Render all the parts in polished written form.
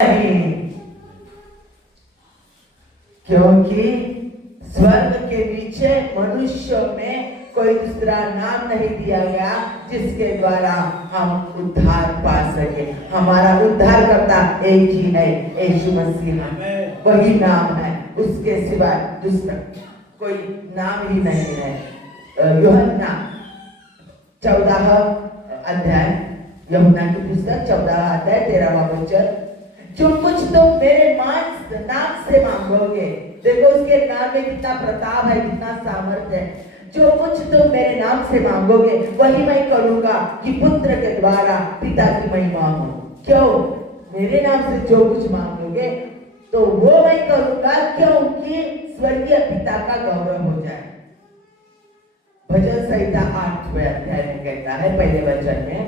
नहीं, क्योंकि स्वर्ग के नीचे मनुष्य में कोई दूसरा नाम नहीं दिया गया जिसके द्वारा हम उद्धार पा सके। हमारा उद्धार करता एक ही है, यीशु मसीह। वही नाम है, उसके सिवा दूसरा कोई नाम ही नहीं है। यूहन्ना 14 अध्याय, यूहन्ना की पुस्तक 14 अध्याय 13वां वचन, जो कुछ तुम मेरे नाम से मांगोगे, देखो उसके नाम में कितना प्रताप है, कितना सामर्थ्य है। जो कुछ तुम मेरे नाम से मांगोगे वही मैं करूंगा कि पुत्र के द्वारा पिता की महिमा हो। क्यों? मेरे नाम से जो कुछ मांगोगे तो वो मैं करूंगा, क्योंकि स्वर्गीय पिता का गौरव हो जाए। भजन संहिता 8वें अध्याय में कहता है, पहले वचन में,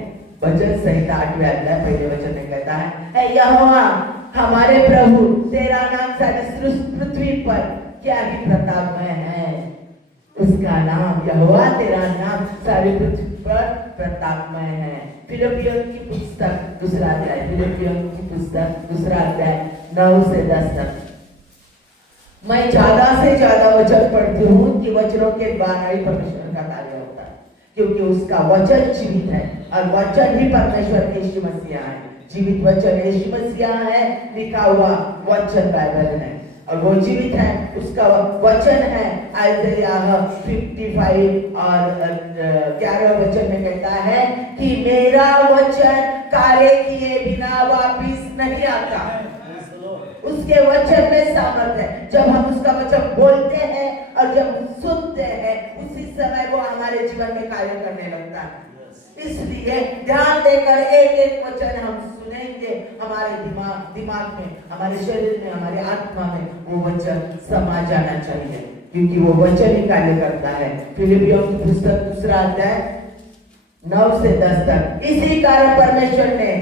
भजन संहिता 8वें अध्याय पहले वचन में कहता है, ऐ यहोवा हमारे प्रभु, तेरा नाम सारी पृथ्वी पर क्या ही प्रतापमय है। उसका नाम यहोवा, तेरा नाम सारी पृथ्वी पर प्रतापमय है। फिलिपियों की पुस्तक दूसरा अध्याय, फिलिपियों की पुस्तक दूसरा अध्याय 9 से 10 तक। मैं ज्यादा से ज्यादा वचन पढ़ती हूँ कि वचनों के द्वारा ही परमेश्वर का कार्य होता है, क्योंकि उसका वचन जीवित है और वचन ही परमेश्वर यीशु मसीह है। जीवित वचन यीशु मसीह है, लिखा हुआ वचन बाइबल है और वो जीवित है। उसका वचन है आइज़ाया 55 और 11 वचन में कहता है कि मेरा वचन कार्य किए बिना वापिस नहीं आता। उसके वचन में सामर्थ्य है। जब हम उसका वचन बोलते हैं और जब सुनते हैं, उसी समय वो हमारे जीवन में कार्य करने लगता है। इसलिए ध्यान देकर एक एक वचन हम सुनेंगे, हमारे दिमाग में, हमारे शरीर में, हमारे आत्मा में वो वचन समा जाना चाहिए, क्योंकि वो वचन ही कार्य करता है। फिलिपियों की पुस्तक दूसरा अध्याय 9 से 10 तक। इसी कारण परमेश्वर ने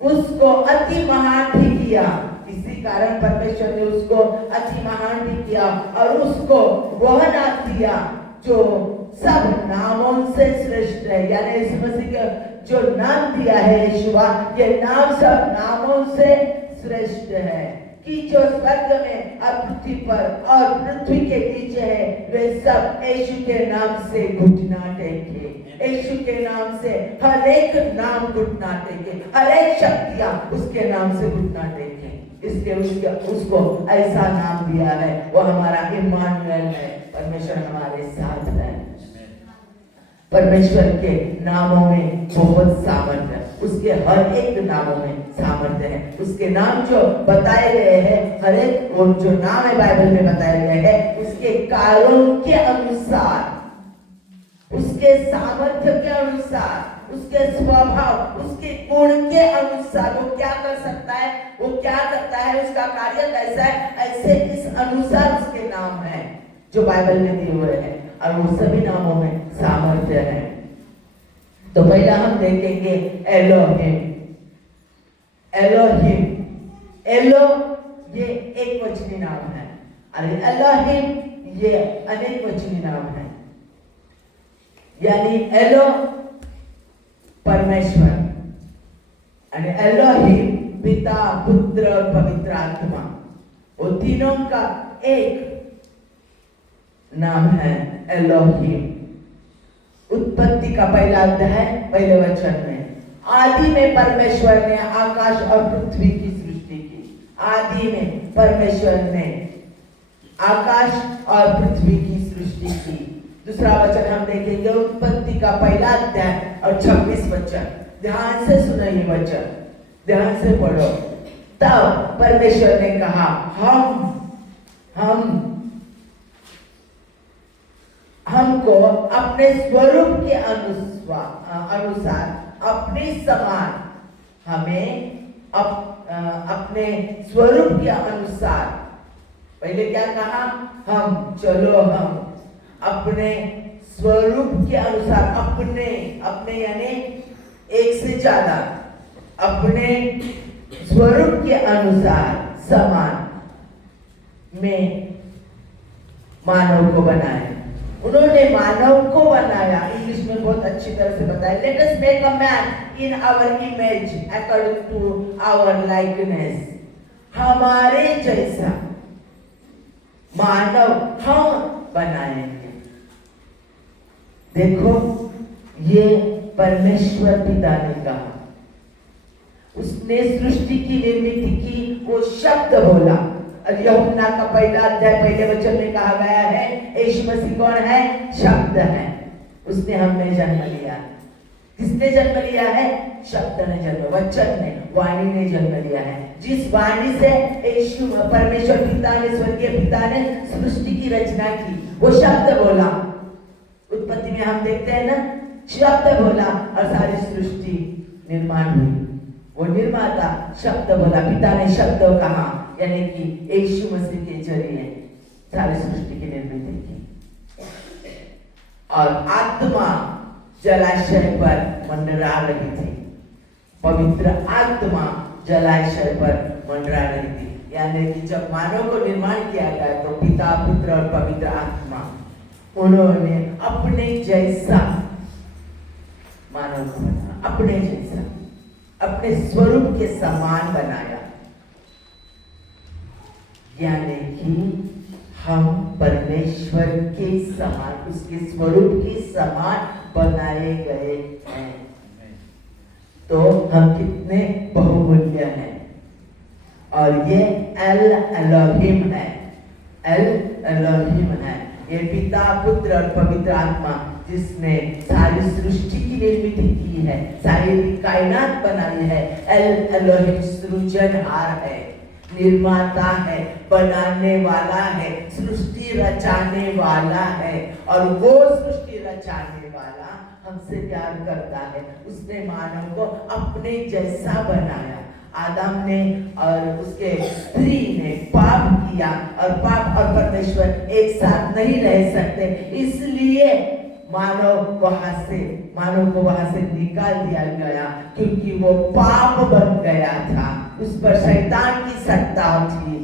उसको अति महान भी किया, इसी कारण परमेश्वर ने उसको अति महान भी किया और उसको वह नाम दिया जो सब नामों से श्रेष्ठ है। यानी यीशु मसीह का जो नाम दिया है यीशुआ, ये नाम सब नामों से श्रेष्ठ है कि जो स्वर्ग में और पृथ्वी पर और पृथ्वी के नीचे है, वे सब यीशु के नाम से घुटना टेके। यीशु के नाम से हर एक नाम घुटना टेके, हर एक शक्तियां उसके नाम से घुटना टेके। इसलिए उसको ऐसा नाम दिया है, वो हमारा इम्मानुएल है, परमेश्वर हमारे साथ है। परमेश्वर के नामों में बहुत सामर्थ्य है, उसके हर एक नामों में सामर्थ्य है। उसके नाम जो बताए गए हैं, हर एक वो जो नाम है बाइबल में बताए गए हैं, उसके कार्यों के अनुसार, उसके सामर्थ्य के अनुसार, उसके स्वभाव, उसके गुण के अनुसार वो क्या कर सकता है, वो क्या करता है, उसका कार्य कैसा है, ऐसे इस अनुसार उसके नाम है जो बाइबल में दिए हुए हैं और वो सभी नामों में सामर्थ्य है। तो पहला हम देखेंगे एलोहिम। एलोहिम, एलो ये एक वचनी नाम है और एलोहिम ये अनेक वचनी नाम है। यानी एलो परमेश्वर और एलोहिम पिता, पुत्र और पवित्र आत्मा, वो तीनों का एक नाम है एलोहिम। उत्पत्ति का पहला अध्याय पहले वचन में, आदि में परमेश्वर ने आकाश और पृथ्वी की सृष्टि की। आदि में परमेश्वर ने आकाश और पृथ्वी की सृष्टि की। दूसरा वचन हम देखेंगे उत्पत्ति का पहला अध्याय और 26 वचन। ध्यान से सुनो ये वचन, ध्यान से पढ़ो। तब परमेश्वर ने कहा, हमको अपने स्वरूप के अनुसार अपने समान, हमें अपने स्वरूप के अनुसार, पहले क्या कहा, हम अपने स्वरूप के अनुसार, अपने यानी एक से ज्यादा, अपने स्वरूप के अनुसार समान में मानव को बनाए। उन्होंने मानव को बनाया। इंग्लिश में बहुत अच्छी तरह से बताया, let us make a man in our image according to our likeness. हमारे जैसा मानव हम बनाएंगे। देखो, ये परमेश्वर पिता ने कहा, उसने सृष्टि की निर्मिति की, वो शब्द बोला। और यूहन्ना का पहला अध्याय पहले वचन में कहा गया है, यीशु मसीह कौन है? शब्द है। उसने हमें जन्म लिया। किसने जन्म लिया है? शब्द ने जन्म, वचन ने, वाणी ने जन्म लिया है। जिस वाणी से यीशु परमेश्वर पिता ने, स्वर्गीय पिता ने सृष्टि की रचना की, वो शब्द बोला। उत्पत्ति में हम देखते हैं ना, शब्द बोला और सारी सृष्टि निर्माण हुई। वो निर्माता शब्द बोला, पिता ने शब्द कहा, यानी कि यीशु मसीह के जरिए सारी सृष्टि की निर्मित की। और आत्मा जलाशय पर मंडरा रही थी, पवित्र आत्मा जलाशय पर मंडरा रही थी। यानी कि जब मानव को निर्माण किया गया तो पिता, पुत्र और पवित्र आत्मा, उन्होंने अपने जैसा मानव को बनाया, अपने जैसा, अपने स्वरूप के समान बनाया। यानी कि हम परमेश्वर के समान, उसके स्वरूप के समान बनाए गए हैं। तो हम कितने बहुमूल्य हैं। और ये एल एलोहिम है, एल एलोहिम है। ये पिता, पुत्र और पवित्र आत्मा जिसने सारी सृष्टि की निर्मित की है, सारी कायनात बनाई है। एल एलोहिम सृजनहार है, निर्माता है, बनाने वाला है, सृष्टि रचाने वाला है। और वो सृष्टि रचाने वाला हमसे प्यार करता है। उसने मानव को अपने जैसा बनाया। आदम ने और उसके स्त्री ने पाप किया, और पाप और परमेश्वर एक साथ नहीं रह सकते, इसलिए मानव को वहां से निकाल दिया गया, क्योंकि वो पाप बन गया था। उस पर शैतान की सत्ता थी।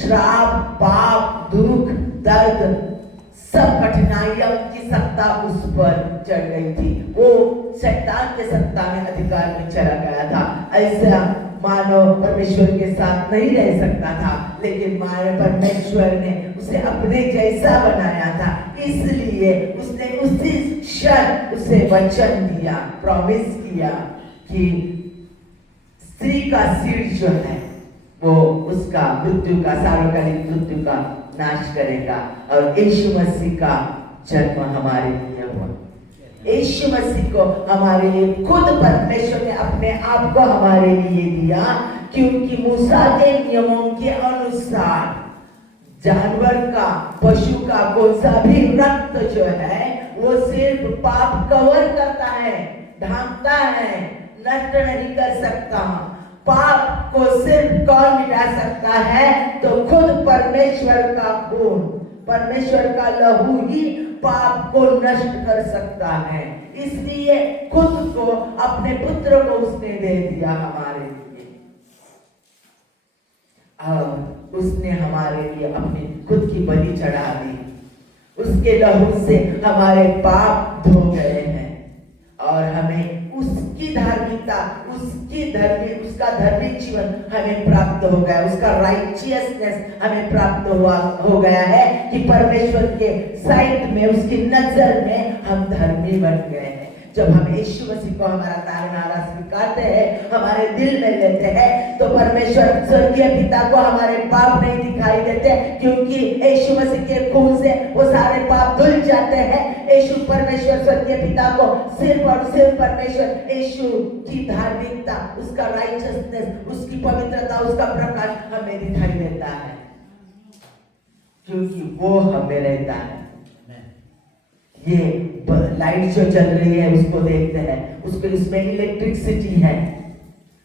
श्राप, पाप, दुख, दर्द, सब कठिनाइयों की सत्ता उस पर चढ़ गई थी। वो शैतान के सत्ता में, अधिकार में चला गया था। ऐसा मानव परमेश्वर के साथ नहीं रह सकता था, लेकिन मानव परमेश्वर ने उसे अपने जैसा बनाया था। इसलिए उसने उसी क्षण उसे वचन दिया, प्रॉमिस किया कि स्त्री का सिर जो है वो उसका मृत्यु का, सार्वकालिक मृत्यु का नाश करेगा। और यीशु मसीह का जन्म हमारे लिए हुआ। यीशु मसीह को हमारे लिए खुद परमेश्वर ने अपने आप को हमारे लिए दिया, क्योंकि मूसा के नियमों के अनुसार जानवर का, पशु का कौन सा भी रक्त जो है वो सिर्फ पाप कवर करता है, ढांकता है, नष्ट नहीं कर सकता। पाप को सिर्फ कौन मिटा सकता है? तो खुद परमेश्वर का खून, परमेश्वर का लहू ही पाप को नष्ट कर सकता है। इसलिए खुद को, अपने पुत्र को उसने दे दिया हमारे लिए, और उसने हमारे लिए अपनी खुद की बलि चढ़ा दी। उसके लहू से हमारे पाप धो गए हैं, और हमें उसकी धार्मिकता, उसका धार्मिक जीवन हमें प्राप्त हो गया। उसका राइचियसनेस हमें प्राप्त हो गया है कि परमेश्वर के साइड में, उसकी नजर में हम धर्मी बन गए हैं। जब हम यीशु मसीह को हमारा तारनारा स्वीकारते हैं, हमारे दिल में लेते हैं, तो परमेश्वर स्वर्गीय पिता को हमारे पाप नहीं दिखाई देते, क्योंकि यीशु मसीह के खून से वो सारे पाप धुल जाते हैं। यीशु परमेश्वर, स्वर्गीय पिता को सिर्फ और सिर्फ परमेश्वर यीशु की धार्मिकता, उसका राइचियसनेस, उसकी पवित्रता, उसका प्रकाश हमें दिखाई देता है, क्योंकि वो हमें रहता है। ये लाइट जो चल रही है उसको देखते हैं, उसको, इसमें इलेक्ट्रिसिटी है,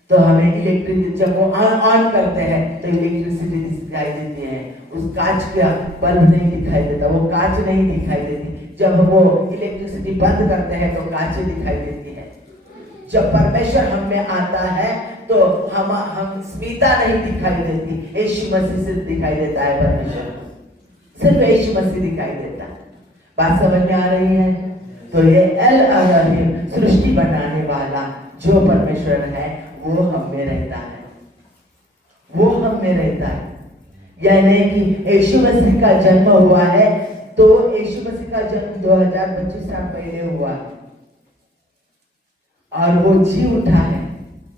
तो हमें इलेक्ट्रिक, जब वो ऑन करते हैं तो इलेक्ट्रिसिटी दिखाई देती है। उस कांच का बल्ब नहीं दिखाई देता, वो कांच नहीं दिखाई देती। जब वो इलेक्ट्रिसिटी बंद करते हैं तो कांच दिखाई देती है। जब परमेश्वर हम में आता है तो हम स्मिता नहीं दिखाई देती, यीशु मसीह सिर्फ दिखाई देता है। परमेश्वर सिर्फ यीशु मसीह दिखाई देता है। बात समझ में आ रही है? तो ये एल एलोहिम सृष्टि बनाने वाला जो परमेश्वर है वो हम में रहता है, वो हम में रहता है। यानी कि यीशु मसीह का जन्म हुआ है तो यीशु मसीह का जन्म 2025 साल पहले हुआ और वो जी उठा है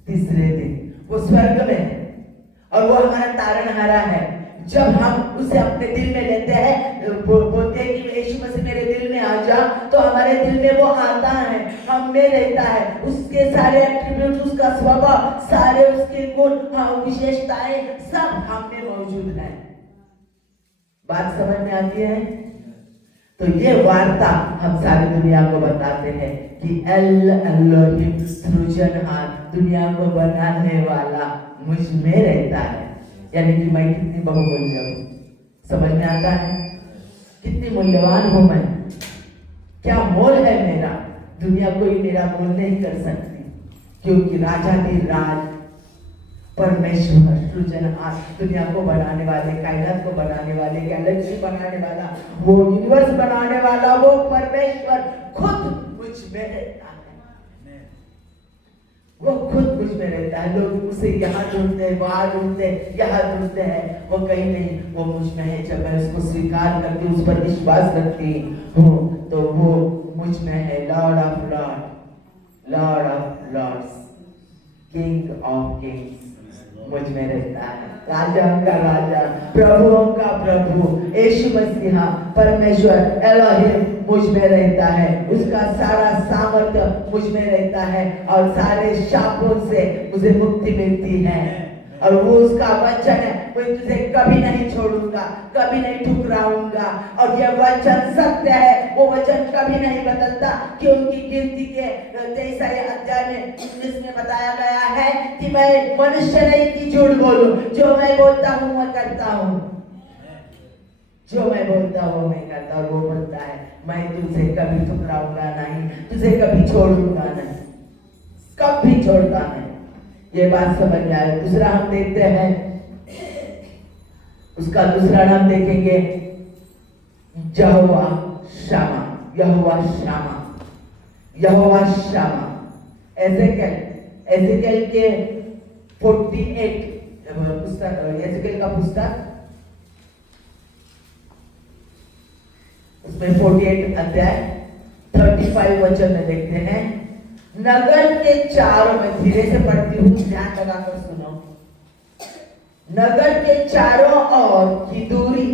तीसरे दिन, वो स्वर्ग में है और वो हमारा तारणहारा है। जब हम उसे अपने दिल में लेते हैं, बोलते हैं कि यीशु मसीह मेरे दिल में आ जा, तो हमारे दिल में वो आता है, हम में रहता है। उसके सारे एट्रीब्यूट, उसका स्वभाव, सारे उसके गुण, विशेषताएं सब हम में मौजूद है। बात समझ में आती है? तो ये वार्ता हम सारी दुनिया को बताते हैं कि एल एलोहिम सृजनहार, दुनिया को बनाने वाला मुझ में रहता है। यानी कि मैं कितनी बहुमूल्य हूँ, समझ में आता है? कितनी मूल्यवान हूँ मैं, क्या मोल है मेरा, दुनिया कोई मेरा मोल नहीं कर सकती, क्योंकि राजाधिराज परमेश्वर सृजनहार, दुनिया को बनाने वाले, कायनात को बनाने वाले, गैलेक्सी बनाने वाला, वो यूनिवर्स बनाने वाला, वो परमेश्वर खुद मुझ में रहता है। वो खुद मुझ में रहता है। लोग उसे यहाँ ढूंढते हैं, वहां ढूंढते हैं, यहाँ ढूंढते हैं, वो कहीं नहीं, वो मुझ में है। जब मैं उसको स्वीकार करती, उस पर विश्वास रखती हूँ तो वो मुझ में है। Lord of lord, lord of lords, king of kings मुझ में रहता है। राजाओं का राजा, प्रभुओं का प्रभु यीशु मसीह परमेश्वर एलोहिम मुझ में रहता है। उसका सारा सामर्थ्य मुझ में रहता है और सारे शापों से मुझे मुक्ति मिलती है। और वो उसका वचन है, मैं तुझे कभी नहीं छोड़ूंगा, कभी नहीं ठुकराऊंगा। और यह वचन सत्य है, वो वचन कभी नहीं बदलता, क्योंकि गिनती के 23 अध्याय में 19 में बताया गया है कि मैं मनुष्य नहीं कि झूठ बोलूं, जो मैं बोलता हूँ मैं करता हूँ, जो मैं बोलता हूँ मैं करता हूँ। वो बोलता है मैं तुझे कभी ठुकराऊंगा नहीं, तुझे कभी छोड़ूंगा नहीं, कभी छोड़ता नहीं। ये बात समझ में आए? दूसरा हम देखते हैं, उसका दूसरा नाम देखेंगे यहोवा शामा, यहोवा शामा, यहोवा शामा। एजेकियल के 48 पुस्तक, एजेकियल का पुस्तक, उसमें 48 अध्याय 35 वचन में देखते हैं, नगर के चारों में, धीरे से पढ़ती हूँ, ध्यान लगाकर सुनो। नगर के चारों ओर की दूरी,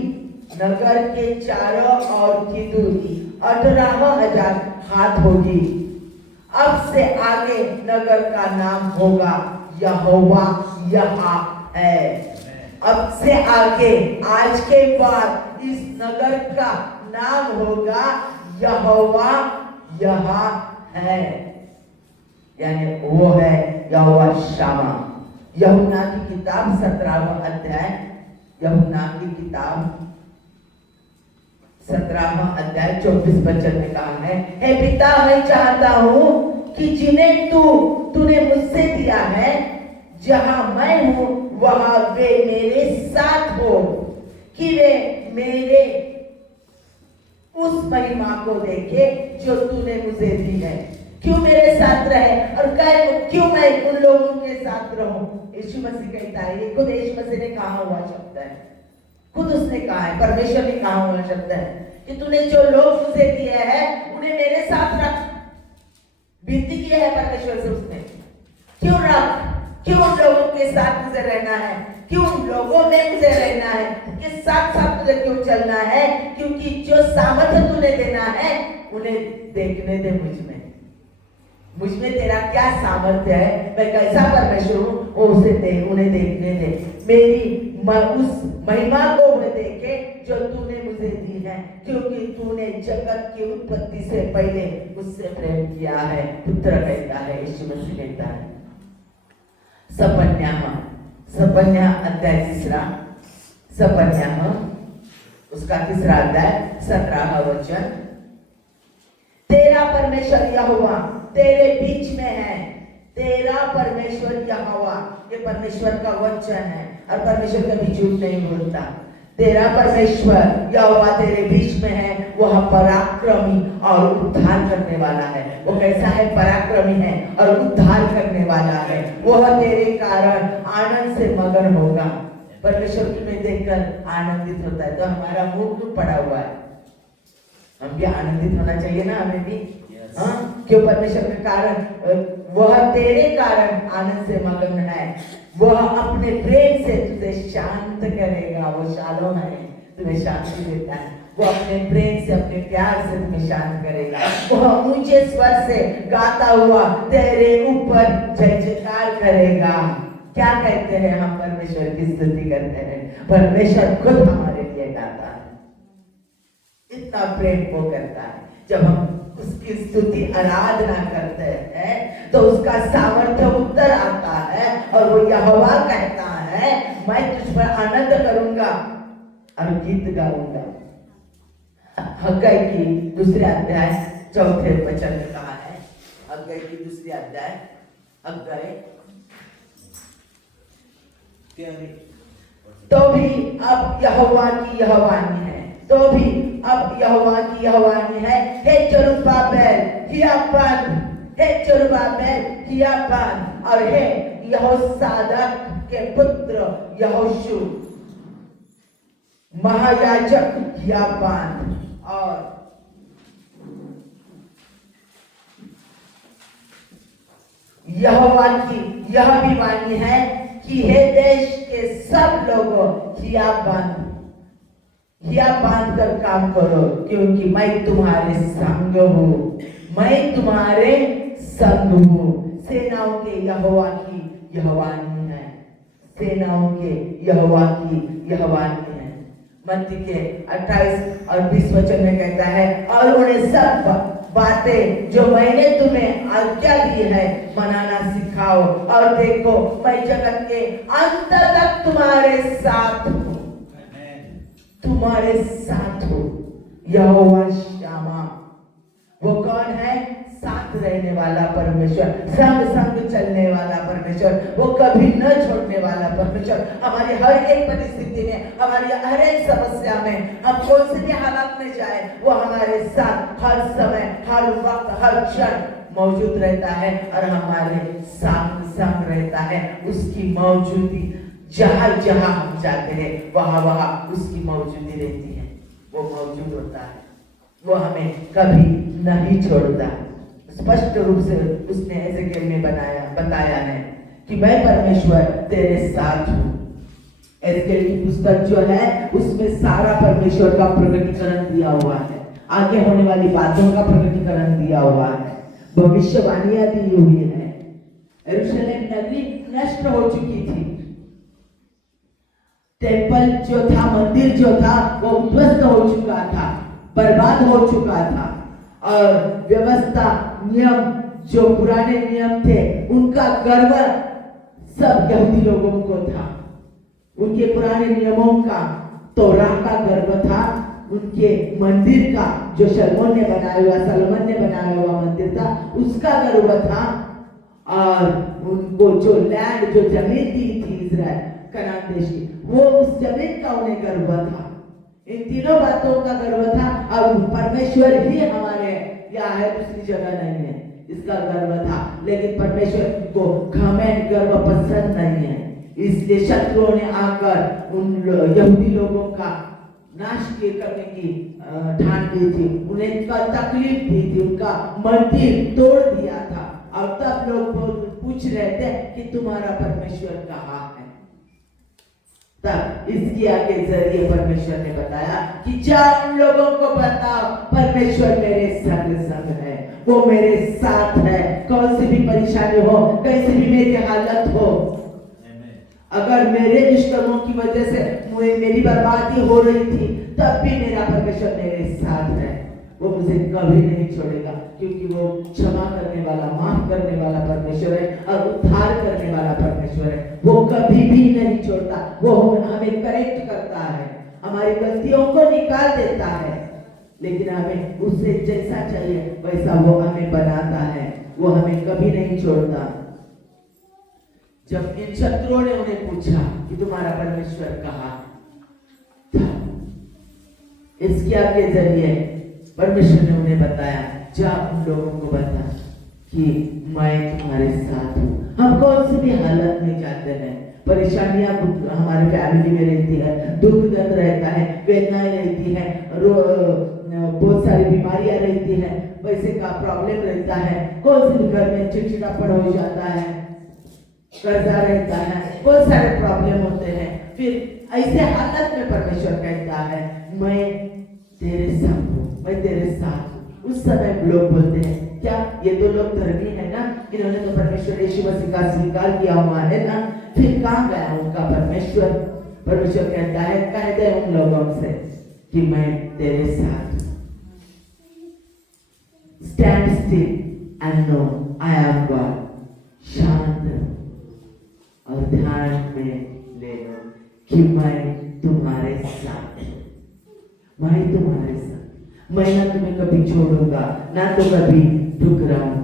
नगर के चारों ओर की दूरी 18,000 हाथ होगी। अब से आगे नगर का नाम होगा यहोवा यहा है। अब से आगे, आज के बाद इस नगर का नाम होगा यहोवा यहा है, यानी वो है यहोवा शामा। यूहन्ना की किताब 17वां अध्याय, यूहन्ना की किताब 17वां अध्याय 24 वचन में कहा है, हे पिता मैं चाहता हूँ कि जिन्हें तूने मुझसे दिया है, जहां मैं हूँ वहां वे मेरे साथ हो, कि वे मेरे उस महिमा को देखे जो तूने मुझे दी है। क्यों मेरे साथ रहे और क्यों मैं उन लोगों के साथ रहूं? यीशु मसीह कहता है, ये खुद यीशु मसीह ने कहा हुआ शब्द है, खुद उसने कहा है, परमेश्वर ने कहा हुआ शब्द है कि तूने जो लोग मुझे दिए हैं उन्हें मेरे साथ रख। विनती की है परमेश्वर से उसने, क्यों रख, क्यों उन लोगों के साथ मुझे रहना है, क्यों उन लोगों में मुझे रहना है, उनके साथ साथ मुझे क्यों चलना है? क्योंकि जो सामर्थ्य तूने देना है उन्हें देखने दे मुझ में तेरा क्या सामर्थ्य है, मैं कैसा परमेश्वर हूँ, उन्हें देखने दे। मेरी उस महिमा को उन्हें देखे जो तूने मुझे दी है, क्योंकि तूने जगत की उत्पत्ति से पहले मुझसे प्रेम किया है। पुत्र कहता है, यीशु मसीह कहता है। सपन्या अध्याय 3, सपन्या उसका 3 अध्याय 17वां वचन, तेरा परमेश्वर यहोवा तेरे बीच में है, तेरा परमेश्वर यहोवा, ये परमेश्वर का वचन है और परमेश्वर कभी झूठ नहीं बोलता। तेरा परमेश्वर यहोवा तेरे बीच में है, वह पराक्रमी और उद्धार करने वाला है। वो कैसा है? पराक्रमी है और उद्धार करने वाला है। वह तेरे कारण आनंद से मगन होगा। परमेश्वर तुम्हें देखकर आनंदित होता है। तो हमारा मुंह क्यों पड़ा हुआ है? हम भी आनंदित होना चाहिए ना, हमें भी। हाँ, क्यों? परमेश्वर के कारण, वह तेरे कारण आनंद से मगन है। वह अपने प्रेम से तुझे शांत करेगा। वो शालोम है, तुम्हें शांति देता है। वो अपने प्रेम से, अपने प्यार से तुम्हें शांत करेगा। वह ऊंचे स्वर से गाता हुआ तेरे ऊपर जय जयकार करेगा। क्या कहते हैं? हम परमेश्वर की स्तुति करते हैं। परमेश्वर खुद हमारे लिए गाता है। इतना प्रेम वो करता है। जब हम उसकी स्तुति आराधना करते हैं तो उसका सामर्थ्य उत्तर आता है और वो यहोवा कहता है, मैं तुझ पर आनंद करूंगा और गीत गाऊंगा। हग्गाई की दूसरे अध्याय 4 वचन में कहा है। हग्गाई की दूसरी अध्याय, हग्गाई तो भी अब यहोवा की यह वाणी है, तो भी अब यहोवा की यह वाणी है, हे जरुब्बाबेल किया बंद, हे जरुब्बाबेल किया बंद, और हे यहोसादाक के पुत्र यहोशू महायाजक किया बंद। और यहोवा की यह भी वाणी है कि हे देश के सब लोगों किया बांध कर काम करो, क्योंकि मैं तुम्हारे संग हूँ, मैं तुम्हारे संग हूँ। सेनाओं के यहोवा की यह वाणी है, सेनाओं के यहोवा की यह वाणी है। मत्ती के 28 और 20 वचन में कहता है, और उन्हें सब बातें जो मैंने तुम्हें आज्ञा दी है मनाना सिखाओ, और देखो मैं जगत के अंत तक तुम्हारे साथ हूँ, तुम्हारे साथ हूँ। यहोवा शामा, वो कौन है? साथ रहने वाला परमेश्वर, संग संग चलने वाला परमेश्वर, वो कभी न छोड़ने वाला परमेश्वर। हमारी हर एक परिस्थिति में, हमारी हर एक समस्या में, हम कौन से भी हालात में जाए, वो हमारे साथ हर समय, हर वक्त, हर क्षण मौजूद रहता है और हमारे साथ संग रहता है। उसकी मौजूदगी जहां जहां हम जाते हैं वहां वहां उसकी मौजूदगी रहती है। वो मौजूद होता है, वो हमें कभी नहीं छोड़ता। स्पष्ट रूप से उसने एजेकिएल में बताया है कि मैं परमेश्वर तेरे साथ हूँ। एजेकिएल की पुस्तक जो है उसमें सारा परमेश्वर का प्रकटीकरण दिया हुआ है, आगे होने वाली बातों का प्रकटीकरण दिया हुआ है, भविष्यवाणियां दी हुई है। यरूशलेम नगरी नष्ट हो चुकी थी, टेम्पल जो था, मंदिर जो था, वो उद्ध्वस्त हो चुका था, बर्बाद हो चुका था, और व्यवस्था, नियम जो पुराने नियम थे उनका गर्व सब यहूदी लोगों को था। उनके पुराने नियमों का, तौराह का गर्व था, उनके मंदिर का जो सलोमन ने बनाया हुआ मंदिर था उसका गर्व था, और उनको जो लैंड, जो जमीन दी थी इजराइल कनान देश की, वो उस जमीन का उन्हें गर्व था। इन तीनों बातों का गर्व था। और परमेश्वर ही हमारे यहाँ है, दूसरी जगह नहीं है, इसका गर्व था। लेकिन परमेश्वर को घमंड, गर्व पसंद नहीं है, इसलिए शत्रुओं ने आकर उन यहूदी लोगों का नाश करने की ठान ली थी, उन्हें तकलीफ दी थी, उनका मंदिर तोड़ दिया था। और तब लोग पूछ रहे थे कि तुम्हारा परमेश्वर कहाँ है? तब इसकी आगे जरिए परमेश्वर ने बताया कि जाओ उन लोगों को बताओ, परमेश्वर मेरे संग संग है, वो मेरे साथ है। कौन सी भी परेशानी हो, कैसी भी मेरी हालत हो, अगर मेरे दुष्कर्मों की वजह से मेरी बर्बादी हो रही थी, तब भी मेरा परमेश्वर मेरे साथ है। वो मुझे कभी नहीं छोड़ेगा, क्योंकि वो क्षमा करने वाला, माफ करने वाला परमेश्वर है और उद्धार करने वाला परमेश्वर है। वो कभी भी नहीं छोड़ता, वो हमें करेक्ट करता है, हमारी गलतियों को निकाल देता है, लेकिन हमें उससे जैसा चाहिए वैसा वो हमें बनाता है, वो हमें कभी नहीं छोड़ता। जब इन शत्रुओं ने उन्हें पूछा कि तुम्हारा परमेश्वर कहाँ, हिजकिय्याह के जरिए परमेश्वर ने उन्हें बताया, जा उन लोगों को बता कि मैं तुम्हारे साथ हूँ। हम कौन सी भी हालत में जाते हैं, परेशानियां हमारे फैमिली में रहती है, दुख दर्द रहता है, वेदनाएं रहती है, बहुत सारी बीमारियां रहती है, पैसे का प्रॉब्लम रहता है, कौन सी भी घर में चिड़चिड़ापन हो जाता है, कर्जा रहता है, बहुत सारे प्रॉब्लम होते हैं। फिर ऐसे हालत में परमेश्वर कहता है, मैं तेरे साथ हूँ, मैं तेरे साथ हूँ। उस समय लोग बोलते हैं, क्या ये तो लोग धर्मी है ना, इन्होंने तो परमेश्वर यीशु मसीह का स्वीकार किया हुआ है ना, फिर कहाँ गया उनका परमेश्वर? परमेश्वर कहता है, कह दे उन लोगों से कि मैं तेरे साथ हूँ। Stand still and know I am God. शांत और ध्यान में ले लो कि मैं तुम्हारे साथ हूँ, मैं तुम्हारे साथ, मैं ना तुम्हें कभी छोड़ूंगा ना तो कभी ठुकराऊंगा।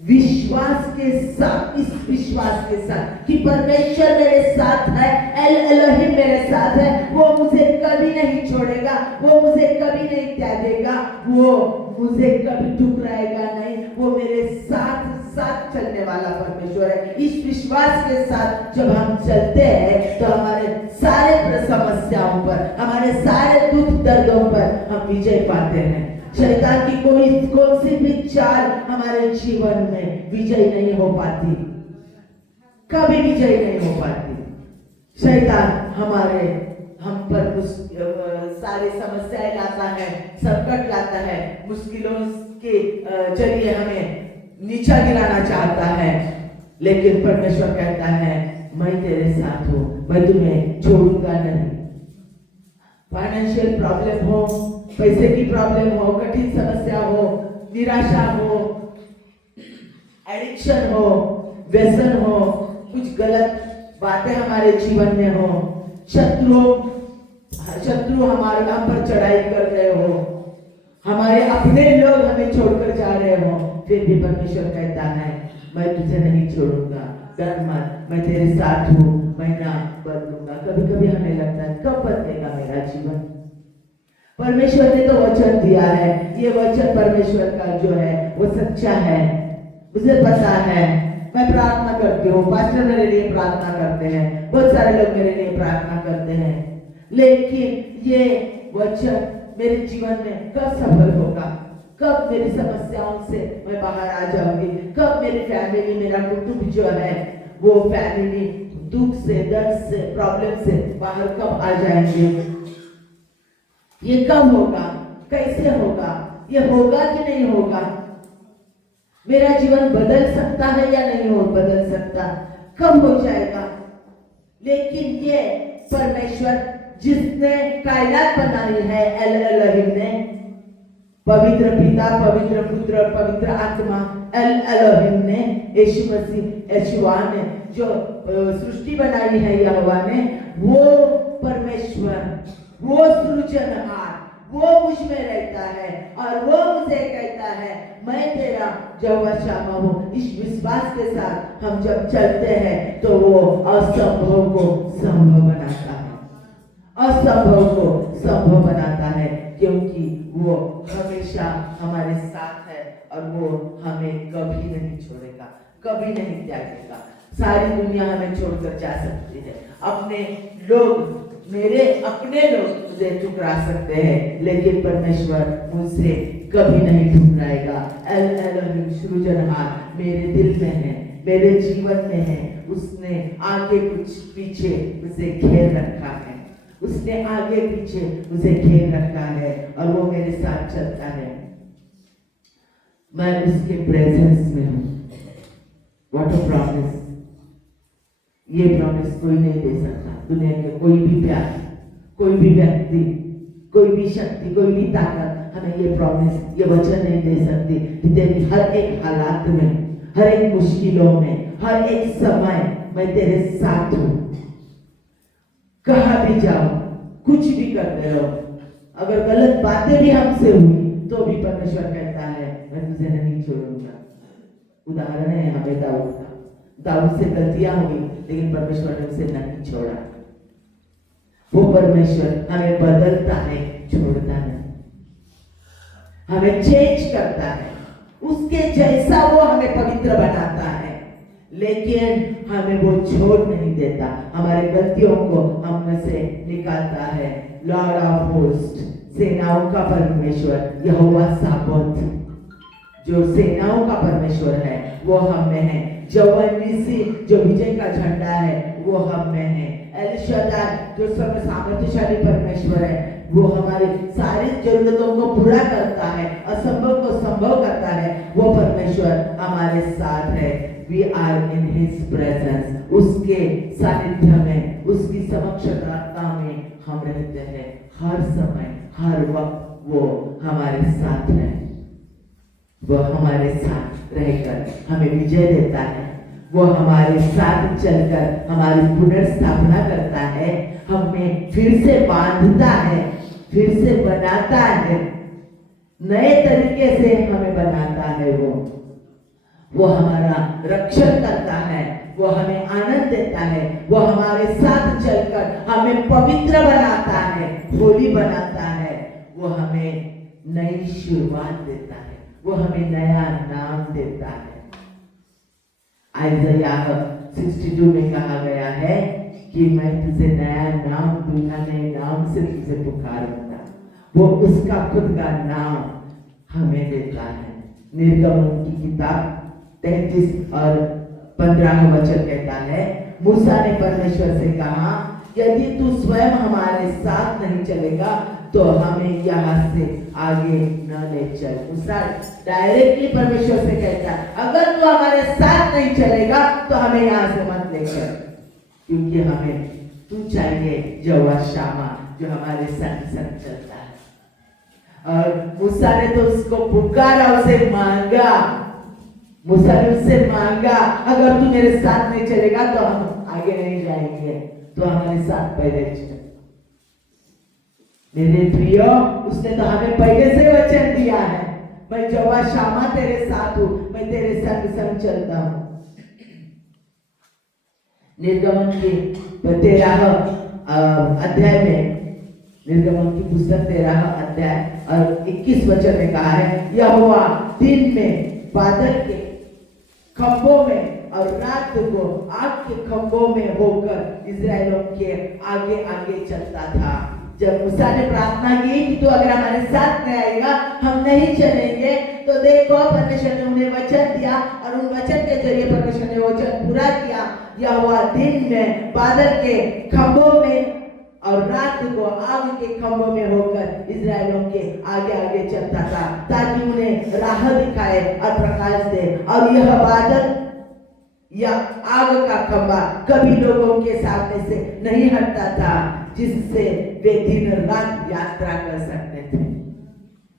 विश्वास के साथ, इस विश्वास के साथ कि परमेश्वर मेरे साथ है, एल एलोहिम मेरे साथ है, वो मुझे कभी नहीं छोड़ेगा, वो मुझे कभी नहीं त्यागेगा, वो मुझे कभी ठुकराएगा नहीं, वो मेरे साथ साथ चलने वाला परमेश्वर है। इस विश्वास के साथ जब हम चलते हैं तो हमारे सारे समस्याओं पर, हमारे सारे दुख दर्दों पर हम विजय पाते हैं। शैतान की कौन सी भी चाल हमारे जीवन में विजय नहीं हो पाती, कभी विजय नहीं हो पाती। शैतान हम पर सारी समस्याएं लाता है, संकट लाता है, मुश्किलों के जरिए हमें नीचा गिराना चाहता है, लेकिन परमेश्वर कहता है, मैं तेरे साथ हूँ, मैं तुम्हें छोड़ूंगा नहीं। फाइनेंशियल प्रॉब्लम हो, पैसे की प्रॉब्लम हो, कठिन समस्या हो, निराशा हो, एडिक्शन हो, व्यसन हो, कुछ गलत बातें हमारे जीवन में हो, शत्रु हमारे हम पर चढ़ाई कर रहे हो, हमारे अपने लोग हमें छोड़कर जा रहे हो, फिर भी परमेश्वर कहता है, मैं तुझे नहीं छोड़ूंगा, डर मत, मैं तेरे साथ हूँ, मैं ना बदलूंगा। कभी कभी हमें लगता है, कब बदलेगा मेरा जीवन? परमेश्वर ने तो वचन दिया है, ये वचन परमेश्वर का जो है वो सच्चा है, मुझे पता है। मैं प्रार्थना करती हूँ, पास्टर मेरे लिए प्रार्थना करते हैं, बहुत सारे लोग मेरे लिए प्रार्थना करते हैं, लेकिन ये वचन मेरे जीवन में कब सफल होगा? कब मेरी समस्याओं से मैं बाहर आ जाऊंगी? कब मेरी फैमिली, मेरा कुटुंब जो है वो फैमिली दुख से, दर्द से, प्रॉब्लम से बाहर कब आ जाएंगे? ये कब होगा? कैसे होगा? ये होगा कि नहीं होगा? मेरा जीवन बदल सकता है या नहीं हो बदल सकता? कब हो जाएगा? लेकिन ये परमेश्वर जिसने कायनात बनाई है, एल एलोहिम ने, पवित्र पिता, पवित्र पुत्र, पवित्र आत्मा, एल एलोहिम ने, यीशु मसीह, यशुआ ने जो सृष्टि बनाई है, यहोवा ने, वो परमेश्वर, वो सृजनहार, वो मुझ में रहता है और वो मुझे कहता है, मैं तेरा यहोवा शामा हूँ। इस विश्वास के साथ हम जब चलते हैं तो वो असंभव को संभव बनाता है, असंभव को संभव बनाता है, क्योंकि वो हमेशा हमारे साथ है और वो हमें कभी नहीं छोड़ेगा, कभी नहीं त्यागेगा। सारी दुनिया हमें छोड़कर जा सकती है, अपने लोग, मेरे अपने लोग मुझे ठुकरा सकते हैं, लेकिन परमेश्वर मुझसे कभी नहीं ठुकराएगा। एल एलोहिम सृजनहार मेरे दिल में है, मेरे जीवन में है, उसने आगे कुछ पीछे मुझे घेर रखा है, उसने आगे पीछे मुझे घेर रखा है और वो मेरे साथ चलता है। मैं उसके प्रेजेंस में हूँ। What a promise! ये प्रॉमिस कोई नहीं दे सकता, दुनिया के कोई भी प्यार, कोई भी व्यक्ति, कोई भी शक्ति, कोई भी ताकत हमें ये प्रॉमिस, ये वचन नहीं दे सकती कि तेरी हर एक हालात में, हर एक मुश्किलों में, हर एक समय मैं तेरे साथ हूँ। कहाँ भी जाओ, कुछ भी करते रहो, अगर गलत बातें भी हमसे हुई तो भी परमेश्वर कहता है, मैं तुझे नहीं छोड़ूंगा। उदाहरण है हमें दाऊद का, दाऊद से गलतियां हुई लेकिन परमेश्वर ने उसे नहीं छोड़ा। वो परमेश्वर हमें बदलता है, छोड़ हमें चेंज करता है, उसके जैसा वो हमें पवित्र बनाता है, लेकिन हमें वो छोड़ नहीं देता, हमारे गलतियों को हम में से निकालता है। लॉर्ड ऑफ होस्ट, सेनाओं का परमेश्वर यहोवा साबोत, जो सेनाओं का परमेश्वर है वो हम में है। जवानीसी, जो विजय का झंडा है वो हम में है। एल शदाई, जो सर्व सामर्थ्यशाली परमेश्वर है, वो हमारी सारी जरूरतों को पूरा करता है, असंभव को संभव करता है, वो परमेश्वर हमारे साथ है। We are in His presence, उसके सानिध्य में, उसकी समक्षता में हम रहते हैं। हर समय हर वक्त वो हमारे साथ है, वो हमारे साथ रहकर हमें विजय देता है, वो हमारे साथ चलकर हमारी पुनर्स्थापना करता है, हमें फिर से बांधता है, फिर से बनाता है, नए तरीके से हमें बनाता है। वो हमारा रक्षण करता है, वो हमें आनंद देता है, वो हमारे साथ चलकर हमें पवित्र बनाता है, होली बनाता है, वो हमें नई शुरुआत देता है, वो हमें नया नाम देता है। आइज़ाया 62 में कहा गया है कि मैं तुझे नया नाम दूंगा, नए नाम से तुझे पुकारूंगा। वो उसका खुद का नाम हमें देता है। निर्गमन की किताब 33 और 15 वचन कहता है, मूसा ने परमेश्वर से कहा, यदि तू स्वयं हमारे साथ नहीं चलेगा तो हमें यहाँ से आगे न ले चल। मूसा डायरेक्टली परमेश्वर से कहता है, अगर तू हमारे साथ नहीं चलेगा तो हमें यहाँ से मत ले चल, क्योंकि हमें तू चाहिए यहोवा शामा, जो हमारे संग संग चलता है। और मूसा ने तो उसको पुकारा, उसे मांगा, मूसा ने उससे मांगा, अगर तू मेरे साथ नहीं चलेगा तो हम आगे नहीं जाएंगे, तो हमारे साथ पहले चल। मेरे प्रियो, उसने तो हमें पहले से वचन दिया है, मैं यहोवा शामा तेरे साथ हूँ, मैं तेरे संग संग चलता हूँ। निर्गमन की 13 अध्याय में, निर्गमन की पुस्तक 13 अध्याय और 21 वचन में कहा है, यहोवा दिन में बादल के खंभों में और रात को आग के खंभों में होकर इजराइलों के आगे आगे चलता था। जब मूसा ने प्रार्थना की कि तू अगर हमारे साथ नहीं आएगा, हम नहीं चलेंगे, तो देखो परमेश्वर ने उन्हें वचन दिया और उन वचन के जरिए परमेश्वर ने वचन पूरा किया। यहोवा दिन में बादल के खंभों में और रात को आग के खंभों में होकर इजराइलों के आगे आगे चलता था, ताकि उन्हें राह दिखाए और प्रकाश दे। और यह बादल या आग का खंभा कभी लोगों के सामने से नहीं हटता था, जिससे वे दिन रात यात्रा कर सकते थे।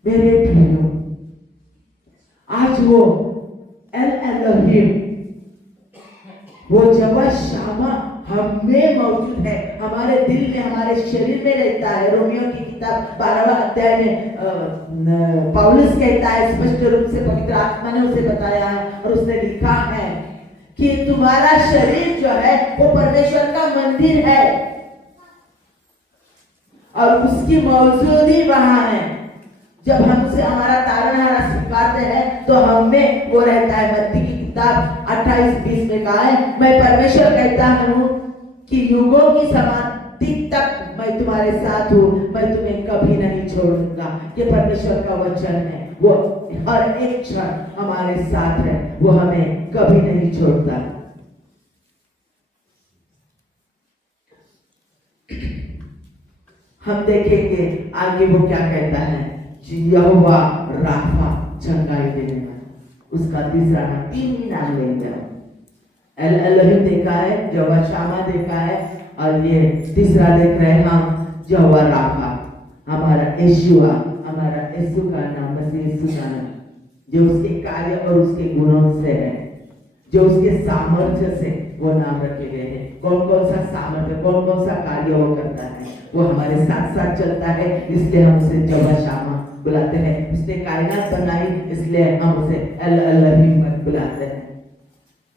मेरे प्रियो, आज वो एल एलोहिम, वो यहोवा शामा हम में मौजूद है, हमारे दिल में, हमारे शरीर में रहता है। रोमियो की किताब 12वां अध्याय में पौलुस कहता है, स्पष्ट रूप से पवित्र आत्मा ने उसे बताया है और उसने लिखा है कि तुम्हारा शरीर जो है वो परमेश्वर का मंदिर है और उसकी मौजूदगी वहां है। जब हम उसे हमारा तारणहारा स्वीकारते हैं तो हम में वो रहता है। मत्ती की किताब 28:20 में कहा है, मैं परमेश्वर कहता हूँ कि युगों की समाप्ति तक मैं तुम्हारे साथ हूँ, मैं तुम्हें कभी नहीं छोड़ूंगा। ये परमेश्वर का वचन है, वो हर एक क्षण हमारे साथ है, वो हमें कभी नहीं छोड़ता। हम देखेंगे आगे वो क्या कहता है, यहोवा राफा, चंगाई देने वाला, उसका तीसरा नाम, 3 ही नाम लेंगे। एल एलोहिम देखा है, यहोवा शामा देखा है, और ये तीसरा देख रहे हैं हम, यहोवा राफा, हमारा यीशुआ, हमारा यीशु का नाम, मसीह यीशु का नाम, जो उसके कार्य और उसके गुणों से है, जो उसके सामर्थ्य से वो नाम रखे गए हैं। कौन कौन सा सामर्थ्य, कौन कौन सा कार्य वो करता है, वो हमारे साथ साथ चलता है, इसलिए हम उसे यहोवा शामा बुलाते हैं। उसने कायनात बनाई, इसलिए हम उसे एल एलोहिम बुलाते हैं।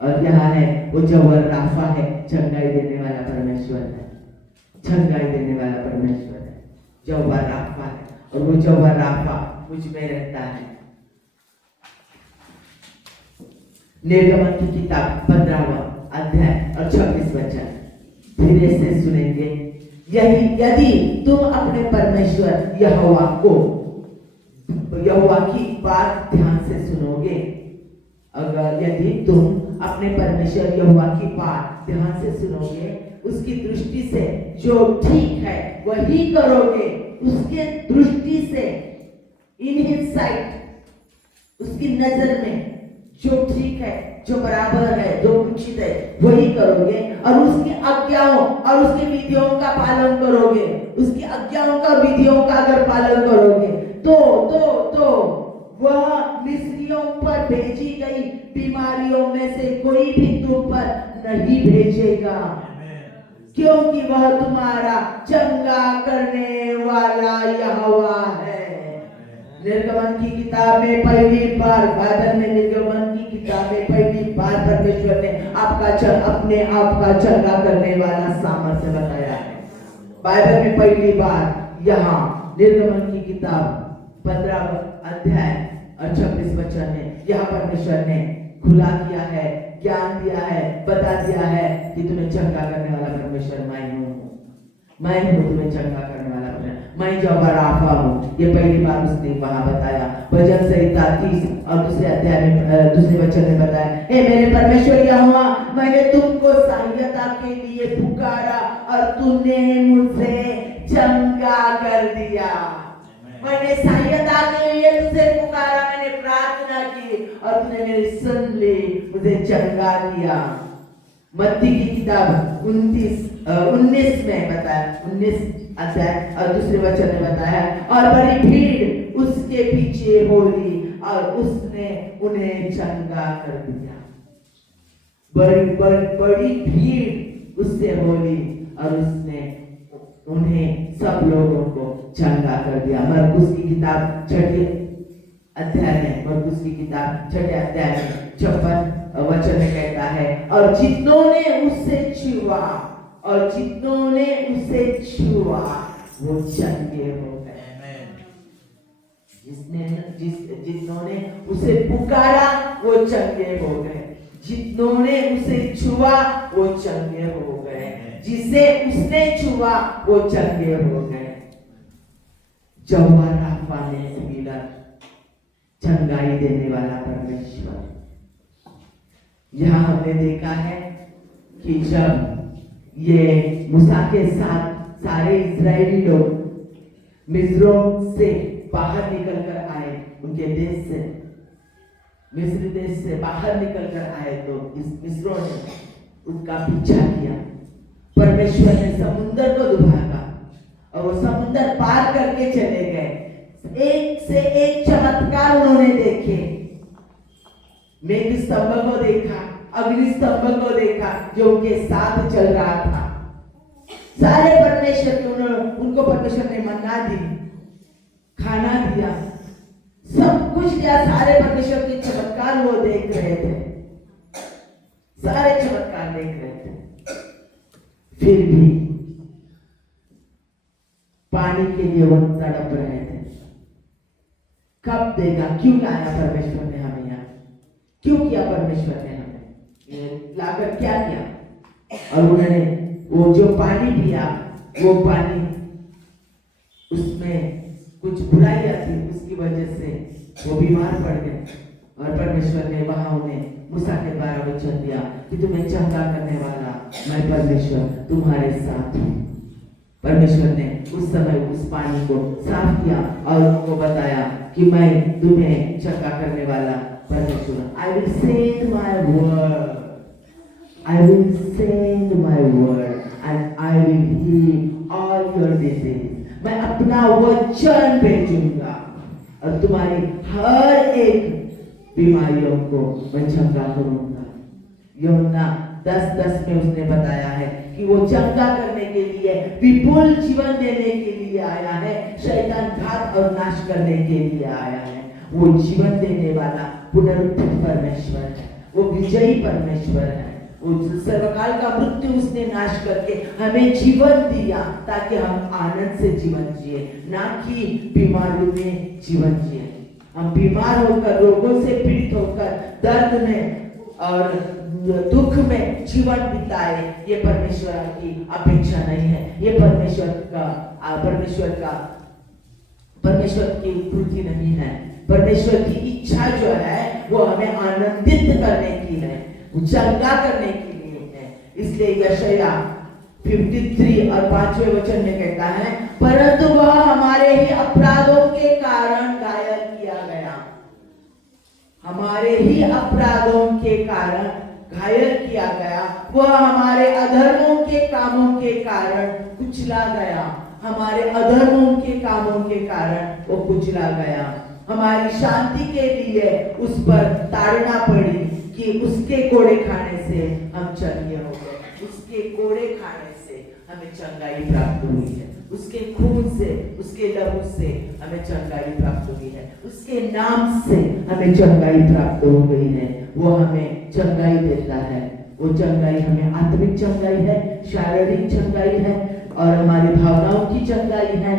और यहाँ है वो यहोवा राफा है, चंगाई देने वाला परमेश्वर है, चंगाई देने वाला परमेश्वर है, यहोवा राफा है। और वो यहोवा राफा मुझ में रहता है। निर्गमन की किताब 15वां अध्याय और 26 वचन धीरे से सुनेंगे। यदि तुम अपने परमेश्वर यहोवा की बात ध्यान से सुनोगे, अगर यदि तुम अपने परमेश्वर यहोवा की बात ध्यान से सुनोगे, उसकी दृष्टि से जो ठीक है वही करोगे, उसके दृष्टि से इन हिज साइट, उसकी नजर में जो ठीक है, जो बराबर है, जो उचित है वही करोगे, और उसकी आज्ञाओं और उसकी विधियों का पालन करोगे, उसकी आज्ञाओं का विधियों का अगर पालन करोगे तो वह मिस्रियों पर भेजी गई बीमारियों में से कोई भी तुम पर नहीं भेजेगा, क्योंकि वह तुम्हारा चंगा करने वाला यहोवा है। निर्गमन की किताब में पहली बार, बाइबल में निर्गमन की किताब में पहली बार परमेश्वर ने अपने आप का चंगा करने वाला सामर्थ्य बताया है। बाइबल में पहली बार यहाँ निर्गमन की किताब 15 अध्याय और 26 वचन में यहाँ परमेश्वर ने खुला किया है, ज्ञान दिया है, बता दिया है कि तुम्हें चंगा करने वाला परमेश्वर मैं हूँ तुम्हें चंगा करने वाला परमेश्वर, मैं यहोवा राफा हूँ। ये पहली बार उसने वहां बताया। भजन संहिता 30 और दूसरे अध्याय में दूसरे वचन में बताया, हे मेरे परमेश्वर यहोवा, मैंने तुमको सहायता के लिए पुकारा और तूने मुझे चंगा कर दिया। मैंने सहायता के लिए तुझे पुकारा, मैंने प्रार्थना की और तूने मेरी सुन ली, मुझे चंगा किया। मत्ती की किताब 19 में बताया, 19 अध्याय और दूसरे वचन में बताया, और बड़ी भीड़ उसके पीछे होली और उसने उन्हें चंगा कर दिया। बड़ी भीड़ उससे होली और उसने उन्हें सब लोगों को चंगा कर दिया। मरकुस की किताब 6 अध्याय में, मरकुस की किताब 6 अध्याय में 56 वचन में कहता है, और जितनों ने उसे छुआ वो चंगे हो गए। जितनों ने उसे पुकारा वो चंगे हो गए, जितनों ने उसे छुआ वो चंगे हो गए, जिसे उसने छुआ वो चंगे हो गए। यहोवा राफा ने मिला, चंगाई देने वाला परमेश्वर। यहाँ हमने देखा है कि जब ये मूसा के साथ सारे इस्राएली लोग मिस्र से बाहर निकल कर आए, उनके देश से, मिस्र देश से बाहर निकल कर आए, तो इस मिस्रों ने उनका पीछा किया। परमेश्वर ने समुद्र को दुभागा और वो समुद्र पार करके चले गए। एक से एक चमत्कार उन्होंने देखे। मेघ स्तंभ को देखा, अग्नि स्तंभ को देखा जो उनके साथ चल रहा था। सारे परमेश्वर उनको परमेश्वर ने मन्ना दी, खाना दिया, सब कुछ दिया। सारे परमेश्वर के चमत्कार वो देख रहे थे, सारे चमत्कार देख रहे थे। फिर भी पानी के लिए वो तड़प रहे थे। कब देगा? क्यों लाया परमेश्वर ने हमें यहाँ? क्यों किया परमेश्वर ने हमें लाकर? क्या किया? और उन्होंने वो जो पानी पिया, वो पानी उसमें कुछ बुराई आती, उसकी वजह से वो बीमार पड़ गए। और परमेश्वर ने वहां उन्हें मूसा के द्वारा वचन दिया कि तुम्हें चंगा करने वाला मैं परमेश्वर तुम्हारे साथ हूँ। परमेश्वर ने उस समय उस पानी को साफ किया और उनको बताया कि मैं तुम्हें चंगा करने वाला परमेश्वर। I will send my word, I will send my word and I will heal all your disease. मैं अपना वचन भेजूंगा और तुम्हारी हर एक बीमारियों को मैं चंगा करूंगा। यूहन्ना 10:10 में उसने बताया है कि वो चंगा करने के लिए, विपुल जीवन देने के लिए आया है, शैतान घात और नाश करने के लिए आया है। वो जीवन देने वाला पुनरुत्थित परमेश्वर है, वो विजयी परमेश्वर है, उस सर्वकाल का मृत्यु उसने नाश करके हमें जीवन दिया ताकि हम आनंद से जीवन जिए, ना कि बीमारियों में जीवन जिए। हम बीमार होकर, रोगों से पीड़ित होकर, दर्द में और दुख में जीवन बिताए, ये परमेश्वर की अपेक्षा नहीं है। ये परमेश्वर की पूर्ति नहीं है। परमेश्वर की इच्छा जो है वो हमें आनंदित करने की है, चंगा करने के लिए है। इसलिए यशायाह 53 और 5वें वचन में कहता है, परंतु वह हमारे ही अपराधों के कारण घायल किया गया, हमारे ही अपराधों के कारण घायल किया गया, वह हमारे अधर्मों के कामों के कारण कुचला गया, हमारे अधर्मों के कामों के कारण वो कुचला गया। हमारी शांति के लिए उस पर ताड़ना पड़ी कि उसके कोड़े खाने से हम चंगे हो गए। उसके कोड़े खाने से हमें चंगाई प्राप्त हुई है, उसके खून से, उसके लहू से हमें चंगाई प्राप्त हुई है, उसके नाम से हमें चंगाई प्राप्त हो गई है। वो हमें चंगाई देता है। वो चंगाई हमें आत्मिक चंगाई है, शारीरिक चंगाई है और हमारी भावनाओं की चंगाई है।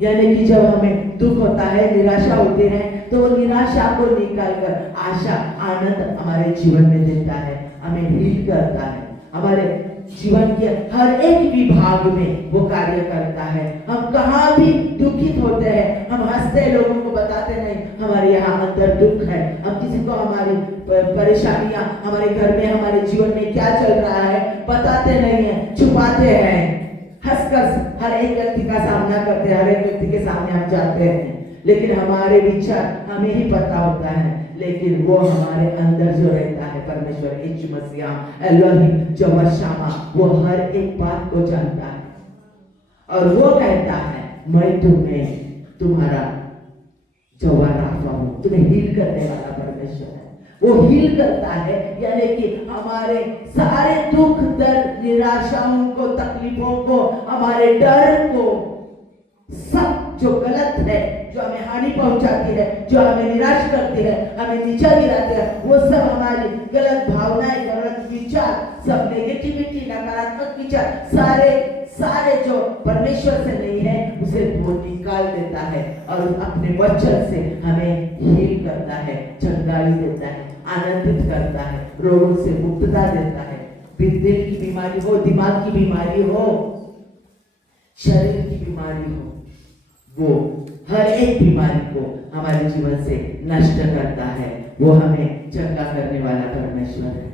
यानी कि जब हमें दुख होता है, निराशा होती है, तो वो निराशा को निकालकर आशा, आनंद हमारे जीवन में देता है, हमें हील करता है, हमारे जीवन के हर एक विभाग में वो कार्य करता है। हम कहाँ भी दुखित होते हैं, हम हंसते लोगों को बताते नहीं हमारे यहाँ अंदर दुख है। हम किसी को हमारी परेशानियां, हमारे घर में, हमारे जीवन में क्या चल रहा है बताते नहीं है, छुपाते हैं। हंसकर हर एक व्यक्ति का सामना करते हैं, हर एक व्यक्ति के सामने हम जाते हैं, लेकिन हमारे विचार हमें ही पता होता है। लेकिन वो हमारे अंदर जो रहता है, परमेश्वर यीशु मसीह एलोहिम जवा शामा, वो हर एक बात को जानता है और वो कहता है, मैं तुम्हारा जवा राफा हूँ, तुम्हें हील करने वाला परमेश्वर है। वो हील करता है, यानी कि हमारे सारे दुख, दर्द, निराशाओं को, तकलीफों को, हमारे डर को, सब जो गलत है, जो हमें हानि पहुंचाती है, जो हमें निराश करती है, हमें नीचा गिराती है, वो सब हमारी गलत भावनाएं, गलत विचार, सब नेगेटिविटी, नकारात्मक विचार, सारे जो परमेश्वर से नहीं है, उसे वो निकाल देता है और अपने वचन से हमें हील करता है, चंगाई देता है, आनंदित करता है, रोगों से मुक्तता देता है। दिल की बीमारी हो, दिमाग की बीमारी हो, शरीर की बीमारी हो, वो हर एक बीमारी को हमारे जीवन से नष्ट करता है। वो हमें चंगा करने वाला परमेश्वर है।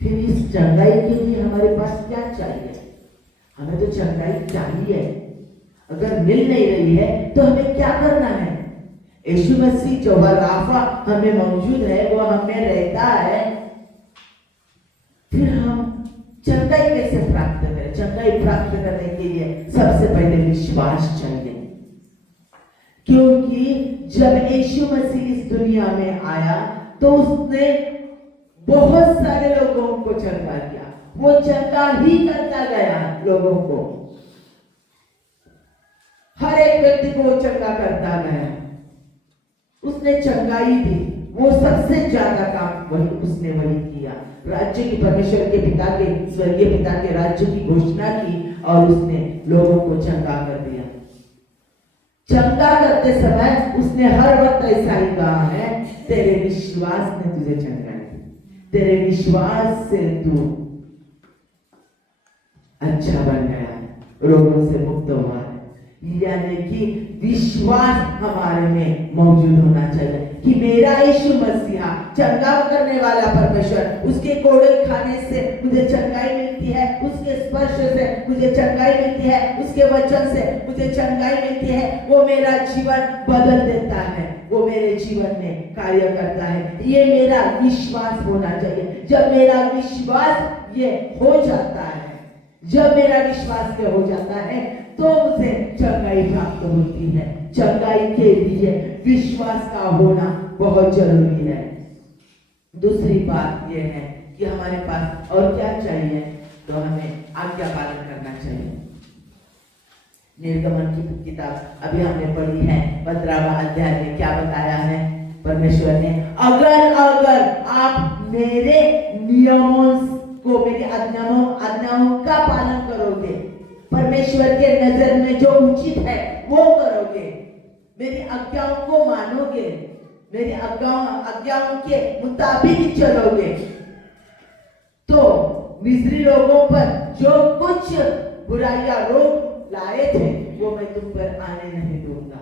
फिर इस चंगाई के लिए हमारे पास क्या चाहिए? हमें तो चंगाई चाहिए। अगर मिल नहीं रही है तो हमें क्या करना है? यीशु मसीह जो राफा हमें मौजूद है, वो हमें रहता है। फिर हम चंगाई कैसे प्राप्त करें? चंगाई प्राप्त करने के लिए सबसे पहले विश्वास चाहिए, क्योंकि जब यीशु मसीह इस दुनिया में आया तो उसने बहुत सारे लोगों को चंगा किया। वो चंगा ही करता गया लोगों को, हर एक व्यक्ति को वो चंगा करता गया। उसने चंगाई दी, वो सबसे ज्यादा काम उसने वही किया। राज्य की, परमेश्वर के पिता के, स्वर्गीय पिता के राज्य की घोषणा की और उसने लोगों को चंगा कर दिया। चंगा करते समय उसने हर वक्त ऐसा ही कहा है, तेरे विश्वास ने तुझे चंगा किया, तेरे विश्वास से तू अच्छा बन गया है, रोगों से मुक्त हुआ है। यानी कि विश्वास हमारे में मौजूद होना चाहिए कि मेरा यीशु मसीहा चंगा करने वाला परमेश्वर, उसके कोड़े खाने से मुझे चंगाई मिलती है, उसके स्पर्श से मुझे चंगाई मिलती है, उसके वचन से मुझे चंगाई मिलती है। वो मेरा जीवन बदल देता है, वो मेरे जीवन में कार्य करता है। ये मेरा विश्वास होना चाहिए। जब मेरा विश्वास ये हो जाता है, जब मेरा विश्वास ये हो जाता है तो मुझे चंगाई प्राप्त होती है। चंगाई के लिए विश्वास का होना बहुत जरूरी है। दूसरी बात यह है कि हमारे पास और क्या चाहिए, तो हमें आज्ञा पालन करना चाहिए। निर्गमन की किताब अभी हमने पढ़ी है, 15वां अध्याय में क्या बताया है परमेश्वर ने, अगर आप मेरे नियमों को, मेरी आज्ञाओं का पालन करोगे, परमेश्वर के नजर में जो उचित है वो करोगे, मेरी आज्ञाओं को मानोगे, मेरी आज्ञाओं के मुताबिक चलोगे, तो मिस्री लोगों पर जो कुछ बुराइयां रोग लाए थे वो मैं तुम पर आने नहीं दूंगा।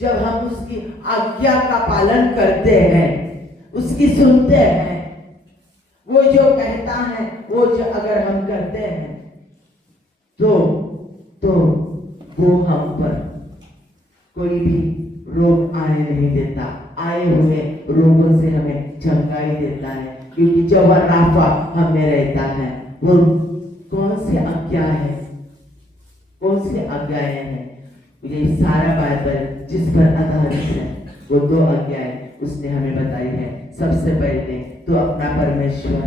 जब हम उसकी आज्ञा का पालन करते हैं, उसकी सुनते हैं, वो जो कहता है वो जो अगर हम करते हैं तो वो हम पर कोई भी रोग आने नहीं देता, आए हुए रोगों से हमें चंगाई देता है, क्योंकि जो राफा हम में रहता है। वो कौन सी आज्ञा है, कौन सी आज्ञाएं हैं? ये सारा बाइबल जिस पर आधारित है वो 2 आज्ञाएं उसने हमें बताई है। सबसे पहले तो अपना परमेश्वर,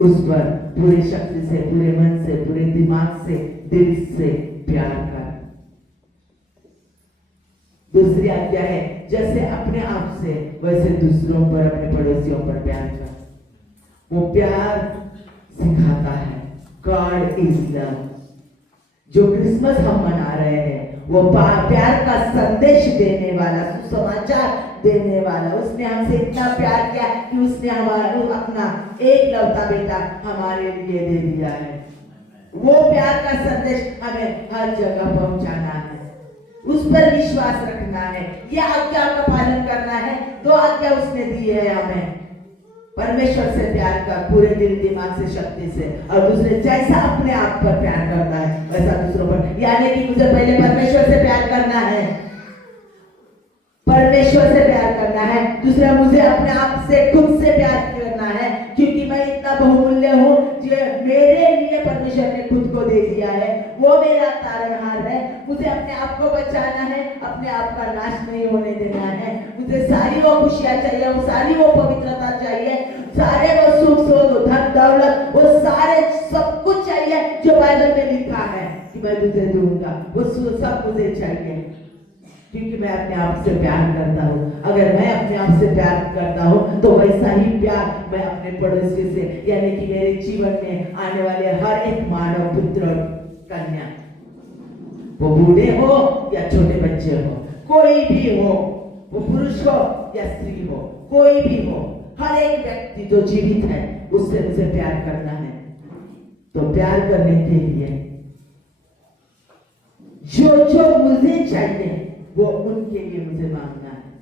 उस पर पूरी शक्ति से, पूरे मन से, पूरे दिमाग से, दिल से प्यार कर। दूसरी आज्ञा है जैसे अपने आप से वैसे दूसरों पर, अपने पड़ोसियों पर प्यार कर। वो प्यार सिखाता है। God is love. जो क्रिसमस हम मना रहे हैं वो प्यार का संदेश देने वाला, सुसमाचार देने वाला। उसने हमसे इतना प्यार किया कि उसने हमारा अपना एक लौता बेटा हमारे लिए दे दिया है। वो प्यार का संदेश हमें हर जगह पहुंचाना है, उस पर विश्वास रखना है, यह आज्ञा का पालन करना है। 2 आज्ञा उसने दी है हमें। परमेश्वर से प्यार कर पूरे दिल, दिमाग से, शक्ति से, और दूसरे जैसा अपने आप पर प्यार करता है वैसा दूसरों पर। यानी कि मुझे पहले परमेश्वर से प्यार करना है, परमेश्वर से प्यार करना है। दूसरा, मुझे अपने आप से, खुद से प्यार करना है, क्योंकि मैं इतना बहुमूल्य हूँ जो मेरे लिए परमेश्वर ने खुद को दे दिया है। वो मेरा तारणहार है। मुझे अपने आप को बचाना है, अपने आप का नाश नहीं होने देना है। मुझे सारी वो खुशियां चाहिए, वो सारी वो पवित्रता चाहिए, सारे वो सुख सुख, धन दौलत, वो सारे सब कुछ चाहिए जो बाइबल में लिखा है कि मैं तुझे दूंगा। वो सब मुझे चाहिए, क्योंकि मैं अपने आप से प्यार करता हूँ। अगर मैं अपने आप से प्यार करता हूँ तो वैसा ही प्यार मैं अपने पड़ोसी से, यानी कि मेरे जीवन में आने वाले हर एक मानव, पुत्र और कन्या, वो बूढ़े हो या छोटे बच्चे हो, कोई भी हो, वो पुरुष हो या स्त्री हो, कोई भी हो, हर एक व्यक्ति जो जीवित है उससे मुझे प्यार करना है। तो प्यार करने के लिए जो मुझे चाहिए वो उनके लिए मुझे मांगना है।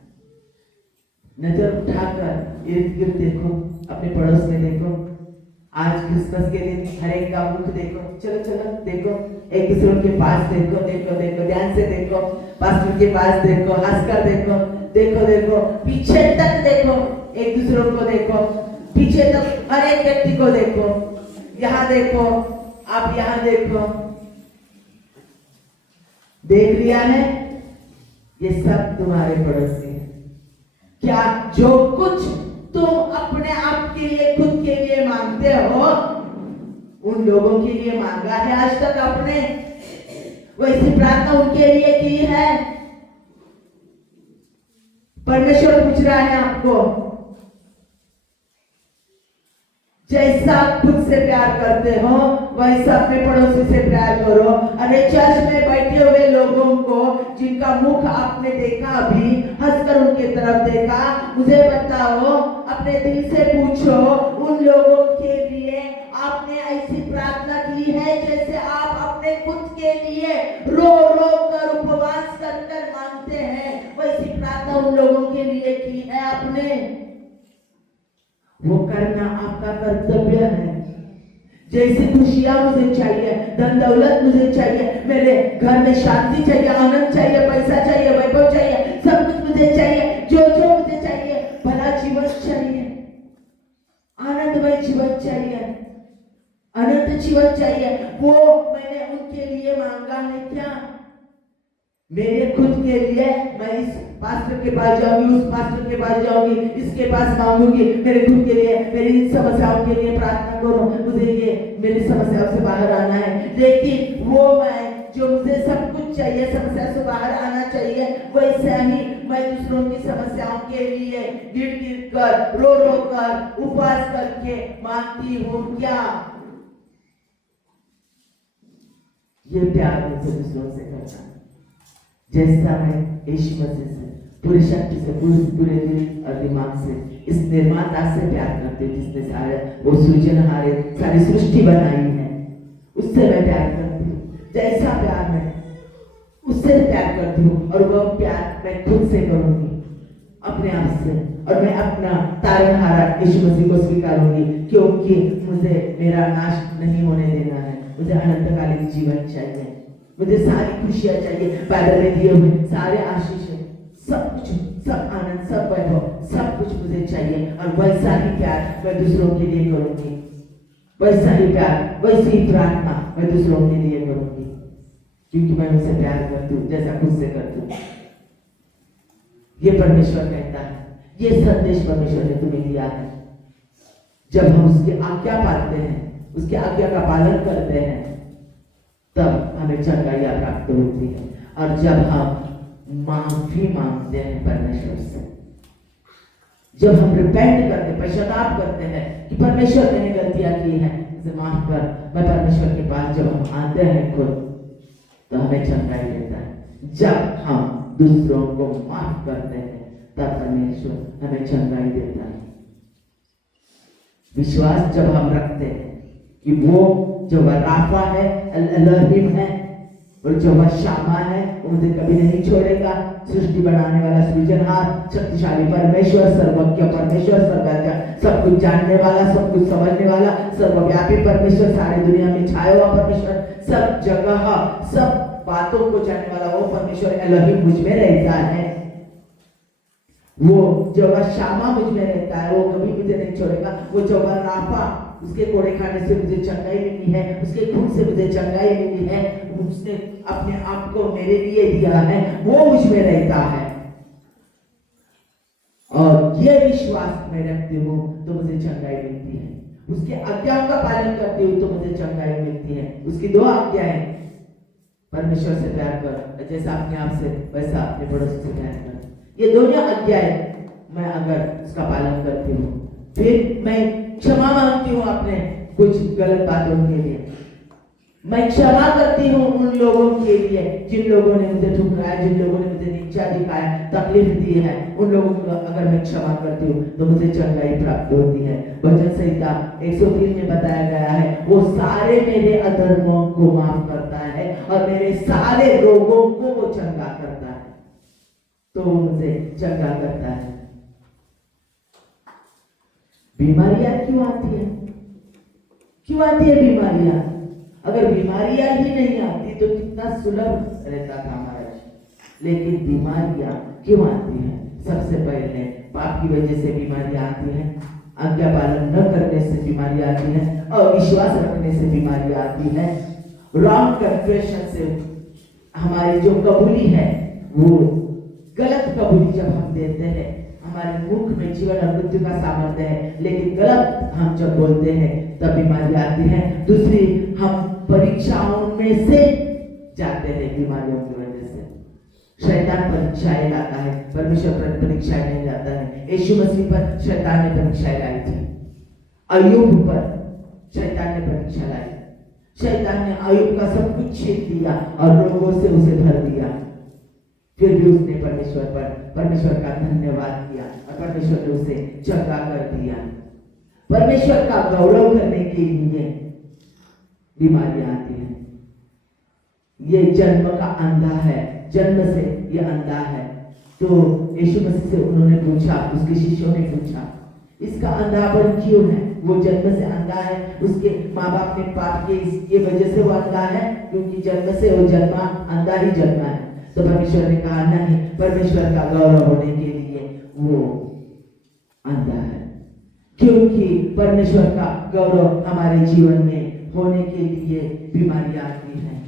नजर उठाकर इर्द गिर्द देखो, अपने पड़ोस में देखो। आज क्रिसमस के दिन हर एक का मुख देखो, चलो चलो देखो, एक दूसरे के पास देखो, देखो देखो, ध्यान से देखो, पास्टर के पास देखो, हंसकर देखो, देखो देखो, पीछे तक देखो, एक दूसरे को देखो, पीछे तक हर एक व्यक्ति को देखो, यहाँ देखो, आप यहाँ देखो। देख लिया है? ये सब तुम्हारे पड़ोसी हैं। क्या जो कुछ तुम अपने आप के लिए, खुद के लिए मांगते हो, उन लोगों के लिए मांगा है आज तक आपने? वैसी प्रार्थना उनके लिए की है? परमेश्वर पूछ रहा है आपको, जैसा खुद से प्यार करते हो वैसा अपने पड़ोसी से प्यार करो। अरे चर्च में बैठे हुए लोगों को जिनका मुख आपने देखा, अभी हंसकर उनके तरफ देखा, मुझे बताओ, अपने दिल से पूछो, उन लोगों के लिए आपने ऐसी प्रार्थना की है जैसे आप अपने खुद के लिए रो रो कर, उपवास कर कर मांगते हैं? वैसी प्रार्थना उन लोगों के लिए की है आपने? वो करना आपका कर्तव्य है। जैसी खुशियां मुझे चाहिए, धन दौलत मुझे चाहिए, मेरे घर में शांति चाहिए, आनंद चाहिए, पैसा चाहिए, वैभव चाहिए, सब कुछ मुझे चाहिए, जो मुझे चाहिए, भला जीवन चाहिए, आनंदमय जीवन चाहिए, अनंत जीवन चाहिए, वो मैंने उनके लिए मांगा है क्या? मेरे खुद के लिए मैं इस पास्टर के पास जाऊंगी, उस पास्टर के पास जाऊंगी, इसके पास मांगूंगी, मेरे खुद के लिए, मेरी इन समस्याओं के लिए प्रार्थना करो, मुझे ये मेरी समस्याओं से बाहर आना है। लेकिन वो मैं जो मुझे सब कुछ चाहिए, समस्या से बाहर आना चाहिए, वैसा ही मैं दूसरों की समस्याओं के लिए गिर गिर कर, रो रो कर, उपवास करके मांगती हूँ क्या? ये प्यार मुझे दूसरों से करना है, जैसा मैं यीशु मसीह से पूरी शक्ति से, पूरे दिल और दिमाग से, इस निर्माता से प्यार करती हूँ जिसने सारे वो सृजनहारे सारी सृष्टि बनाई है, उससे मैं प्यार करती हूँ। जैसा प्यार मैं उससे प्यार करती हूँ और वह प्यार मैं खुद से करूंगी, अपने आप से, और मैं अपना तारनहारा यीशु मसीह को स्वीकारूंगी, क्योंकि मुझे मेरा नाश नहीं होने देना है। मुझे अनंतकालीन जीवन चाहिए, मुझे सारी खुशियां चाहिए, बाइबल में दिए हुए सारे आशीष, सब कुछ, सब आनंद, सब वैभव, सब कुछ मुझे चाहिए। और वैसा ही प्यार मैं दूसरों के लिए करूंगी, वैसा ही प्यार, वैसी ही प्रार्थना मैं दूसरों के लिए करूंगी, क्योंकि मैं उनसे प्यार करती हूँ जैसा खुद से करती हूँ। ये परमेश्वर कहता है, ये संदेश परमेश्वर ने तुम्हें दिया है। जब हम उसकी आज्ञा पालते हैं, उसकी आज्ञा का पालन करते हैं, तब हमें चंगाइयां प्राप्त होती है। और जब हम माफी मांगते हैं परमेश्वर से, जब हम रिपेंट करते, पश्चाताप करते हैं कि परमेश्वर मैंने गलतियां की है, इसे माफ कर, मैं परमेश्वर के पास जब हम आते हैं खुद, तो हमें चंगाई देता है। जब हम दूसरों को माफ करते हैं, तब परमेश्वर हमें चंगाई देता है। विश्वास जब हम रखते हैं कि वो जो राफा है, एलोहिम है, और जो शामा है, वो मुझे कभी नहीं छोड़ेगा। सृष्टि बनाने वाला, सृजनहार, शक्तिशाली परमेश्वर, सर्वज्ञ परमेश्वर, सर्वज्ञ, सब कुछ जानने वाला, सब कुछ समझने वाला, सर्वव्यापी परमेश्वर, सारी दुनिया में छाया हुआ परमेश्वर, सब जगह, सब बातों को जानने वाला वो परमेश्वर एलोहिम मुझ में रहता है। वो जो शामा मुझ में रहता है, वो कभी मुझे नहीं छोड़ेगा। वो जो राफा, उसके कोड़े खाने से मुझे चंगाई मिली है, उसके खून से मुझे चंगाई मिली है, उसने अपने आप को मेरे लिए दिया है, वो मुझ में रहता है। और ये विश्वास मैं रखती हूँ तो मुझे चंगाई मिलती है। उसके आज्ञाओं का पालन करती हूँ तो मुझे चंगाई मिलती है। उसकी दो आज्ञाएं, परमेश्वर से प्यार कर जैसा अपने आप से, वैसा अपने पड़ोसी से प्यार कर। ये दोनों आज्ञाएं मैं अगर उसका पालन करती हूँ, फिर मैं क्षमा मांगती हूँ अपने कुछ गलत बातों के लिए, मैं क्षमा करती हूँ उन लोगों के लिए जिन लोगों ने मुझे ठुकराया, जिन लोगों ने मुझे नीचा दिखाया, तकलीफ दी है, उन लोगों को अगर मैं क्षमा करती हूँ तो मुझे चंगाई प्राप्त होती है। वचन संहिता 103 में बताया गया है, वो सारे मेरे अधर्मों को माफ करता है और मेरे सारे रोगों को वो चंगा करता है। तो वो मुझे चंगा करता है। बीमारियां क्यों आती है? क्यों आती है बीमारियां? अगर बीमारियां ही नहीं आती तो कितना सुलभ रहता था हमारा जीवन। लेकिन बीमारियां क्यों आती है? सबसे पहले पाप की वजह से बीमारियां आती है, आज्ञा पालन न करने से बीमारियां आती है, अविश्वास रखने से बीमारियां आती है, रॉन्ग कन्फेशन से, हमारी जो कबूली है वो गलत कबूली जब हम देते हैं, हमारे मुख में जीवन और मृत्यु का सामर्थ्य है, लेकिन गलत हम जब बोलते हैं तब बीमारी आती है। दूसरी, हम परीक्षाओं में से जाते हैं बीमारियों की वजह से। शैतान परीक्षाएं लाता है, परमेश्वर पर परीक्षाएं नहीं लाता है। यीशु मसीह पर शैतान ने परीक्षाएं लाई थी, अय्यूब पर शैतान ने परीक्षा लाई। शैतान ने अय्यूब का सब कुछ छीन दिया और रोगों से उसे भर दिया, फिर भी उसने परमेश्वर का धन्यवाद किया और परमेश्वर ने उसे चंगा कर दिया। परमेश्वर का गौरव करने के लिए बीमारियां आती है। ये जन्म का अंधा है, जन्म से ये अंधा है। तो यीशु मसीह से उन्होंने पूछा, उसके शिष्यों ने पूछा, इसका अंधापन क्यों है? वो जन्म से अंधा है, उसके माँ बाप ने पाप किए, इसकी वजह से वो अंधा है, क्योंकि जन्म से वो जन्मा अंधा ही जन्मा है। तो परमेश्वर ने कहा नहीं, परमेश्वर का गौरव होने के लिए वो अंधा है, क्योंकि परमेश्वर का गौरव हमारे जीवन में होने के लिए बीमारियां आती हैं।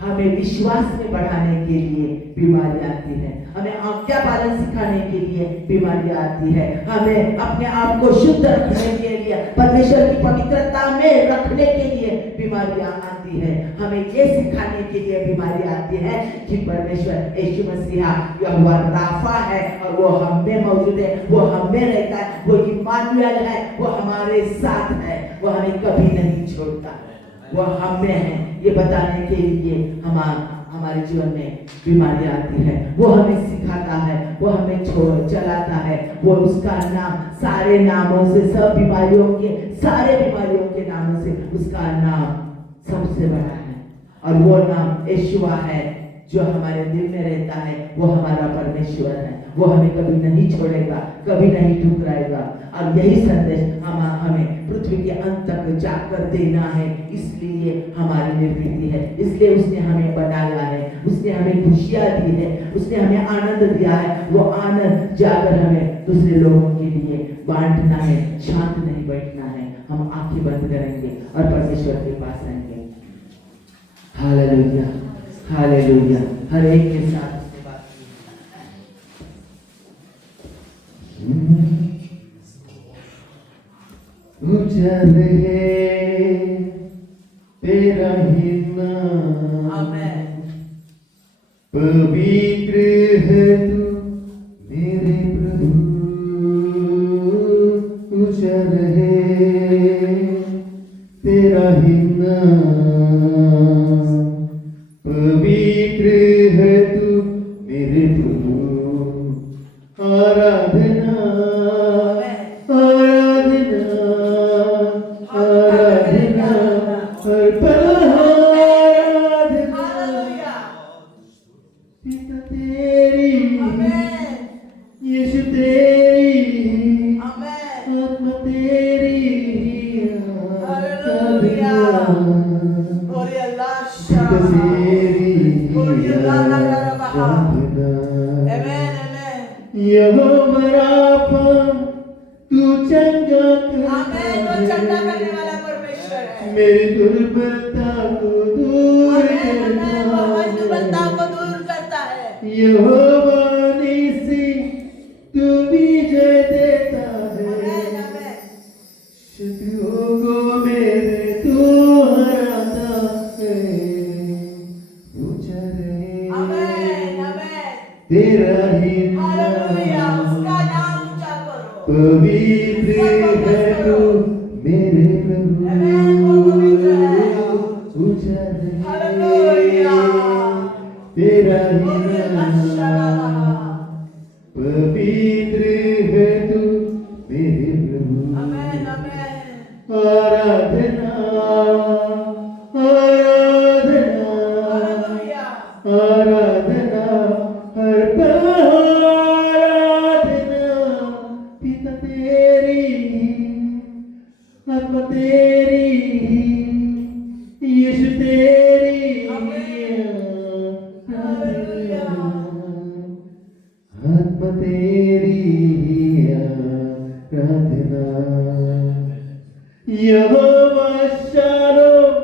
हमें विश्वास में बढ़ाने के लिए बीमारियां आती है, हमें आज्ञा पालन सिखाने के लिए बीमारियां आती है, हमें अपने आप को शुद्ध रखने के लिए, परमेश्वर की पवित्रता में रखने के लिए बीमारियां आती आती है, हमें ये सिखाने के लिए बीमारी आती है कि परमेश्वर यीशु मसीह यहोवा राफा है और वो हम में मौजूद है, वो हम में रहता है, वो इम्मानुएल है, वो हमारे साथ है, वो हमें कभी नहीं छोड़ता, वो हम में है। ये बताने के लिए हमारे जीवन में बीमारी आती है, वो हमें सिखाता है, वो हमें चलाता है, वो उसका नाम सारे नामों से, सब बीमारियों के, सारे बीमारियों के नामों से उसका नाम सबसे बड़ा है और वो नाम यहोवा है जो हमारे दिल में रहता है, वो हमारा परमेश्वर है, वो हमें कभी नहीं छोड़ेगा, कभी नहीं ठुकराएगा। और यही संदेश हमें पृथ्वी के अंत तक जाकर देना है, इसलिए हमारी निर्मिति है, इसलिए उसने हमें बनाया है, उसने हमें खुशियाँ दी है, उसने हमें आनंद दिया है। वो आनंद जाकर हमें दूसरे लोगों के लिए बांटना है, शांत नहीं बैठना है। हम आंखें बंद करेंगे और परमेश्वर के पास आएंगे। Hallelujah, hallelujah. हर एक के साथ उसने बात की। उजल है तेरा ही नाम, आमेन। पवित्र है तू मेरे प्रभु। उजल है तेरा ही नाम, पवित्र है तू मेरे प्रभु। आराधना मेरी दुर्बलता को दूर करता है। यहोवा निसी तू विजय देता है, शत्रुओं को मेरे तू हराता है। ऊंचा रहे तेरा ही नाम, पवित्र है तू मेरे प्रभु। तेरा ही नाम, पवित्र है तू मेरे प्रभु। आराधना आराधना आराधना हर पल आराधना। पिता तेरी आत्मा तेरी, यीशु तेरी आत्मा तेरी आराधना। यहोवा शालोम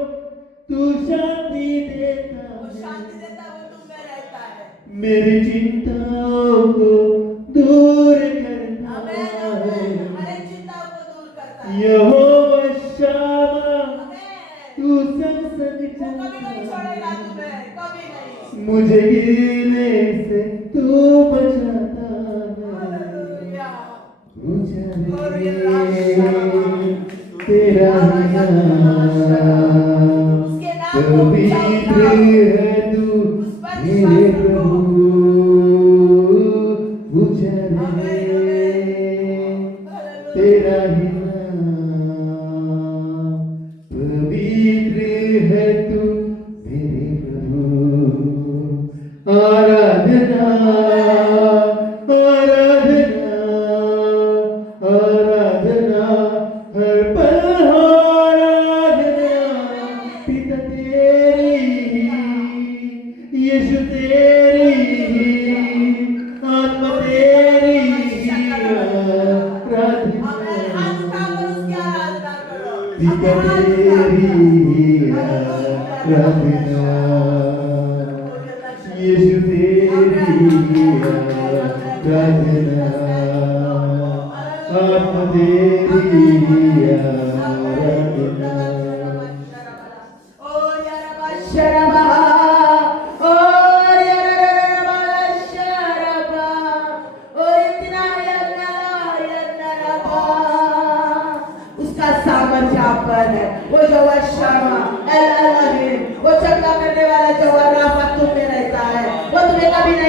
तू शांति देता, वो तुम में रहता है, मेरी चिंताओं को दूर करता है। यहोवा शामा तू संग चलता, मुझे गिरने से तू बचाता है। तेरा नाम, पवित्र है तू मेरे प्रभु। उजल है तेरा ही है तू मेरे प्रभु। आराधना आराधना आराधना हर पल आराधना। पिता तेरी, यीशु तेरी, आत्मा तेरी आराधना। पिता तेरी आराधना, यीशु तेरी आराधना, आत्मा तेरी आराधना। जहाँ पर है वो यहोवा शम्मा एल एलोहीम, वो चंगा करने वाला यहोवा राफा तुम में रहता है, वो तुम्हें कभी नहीं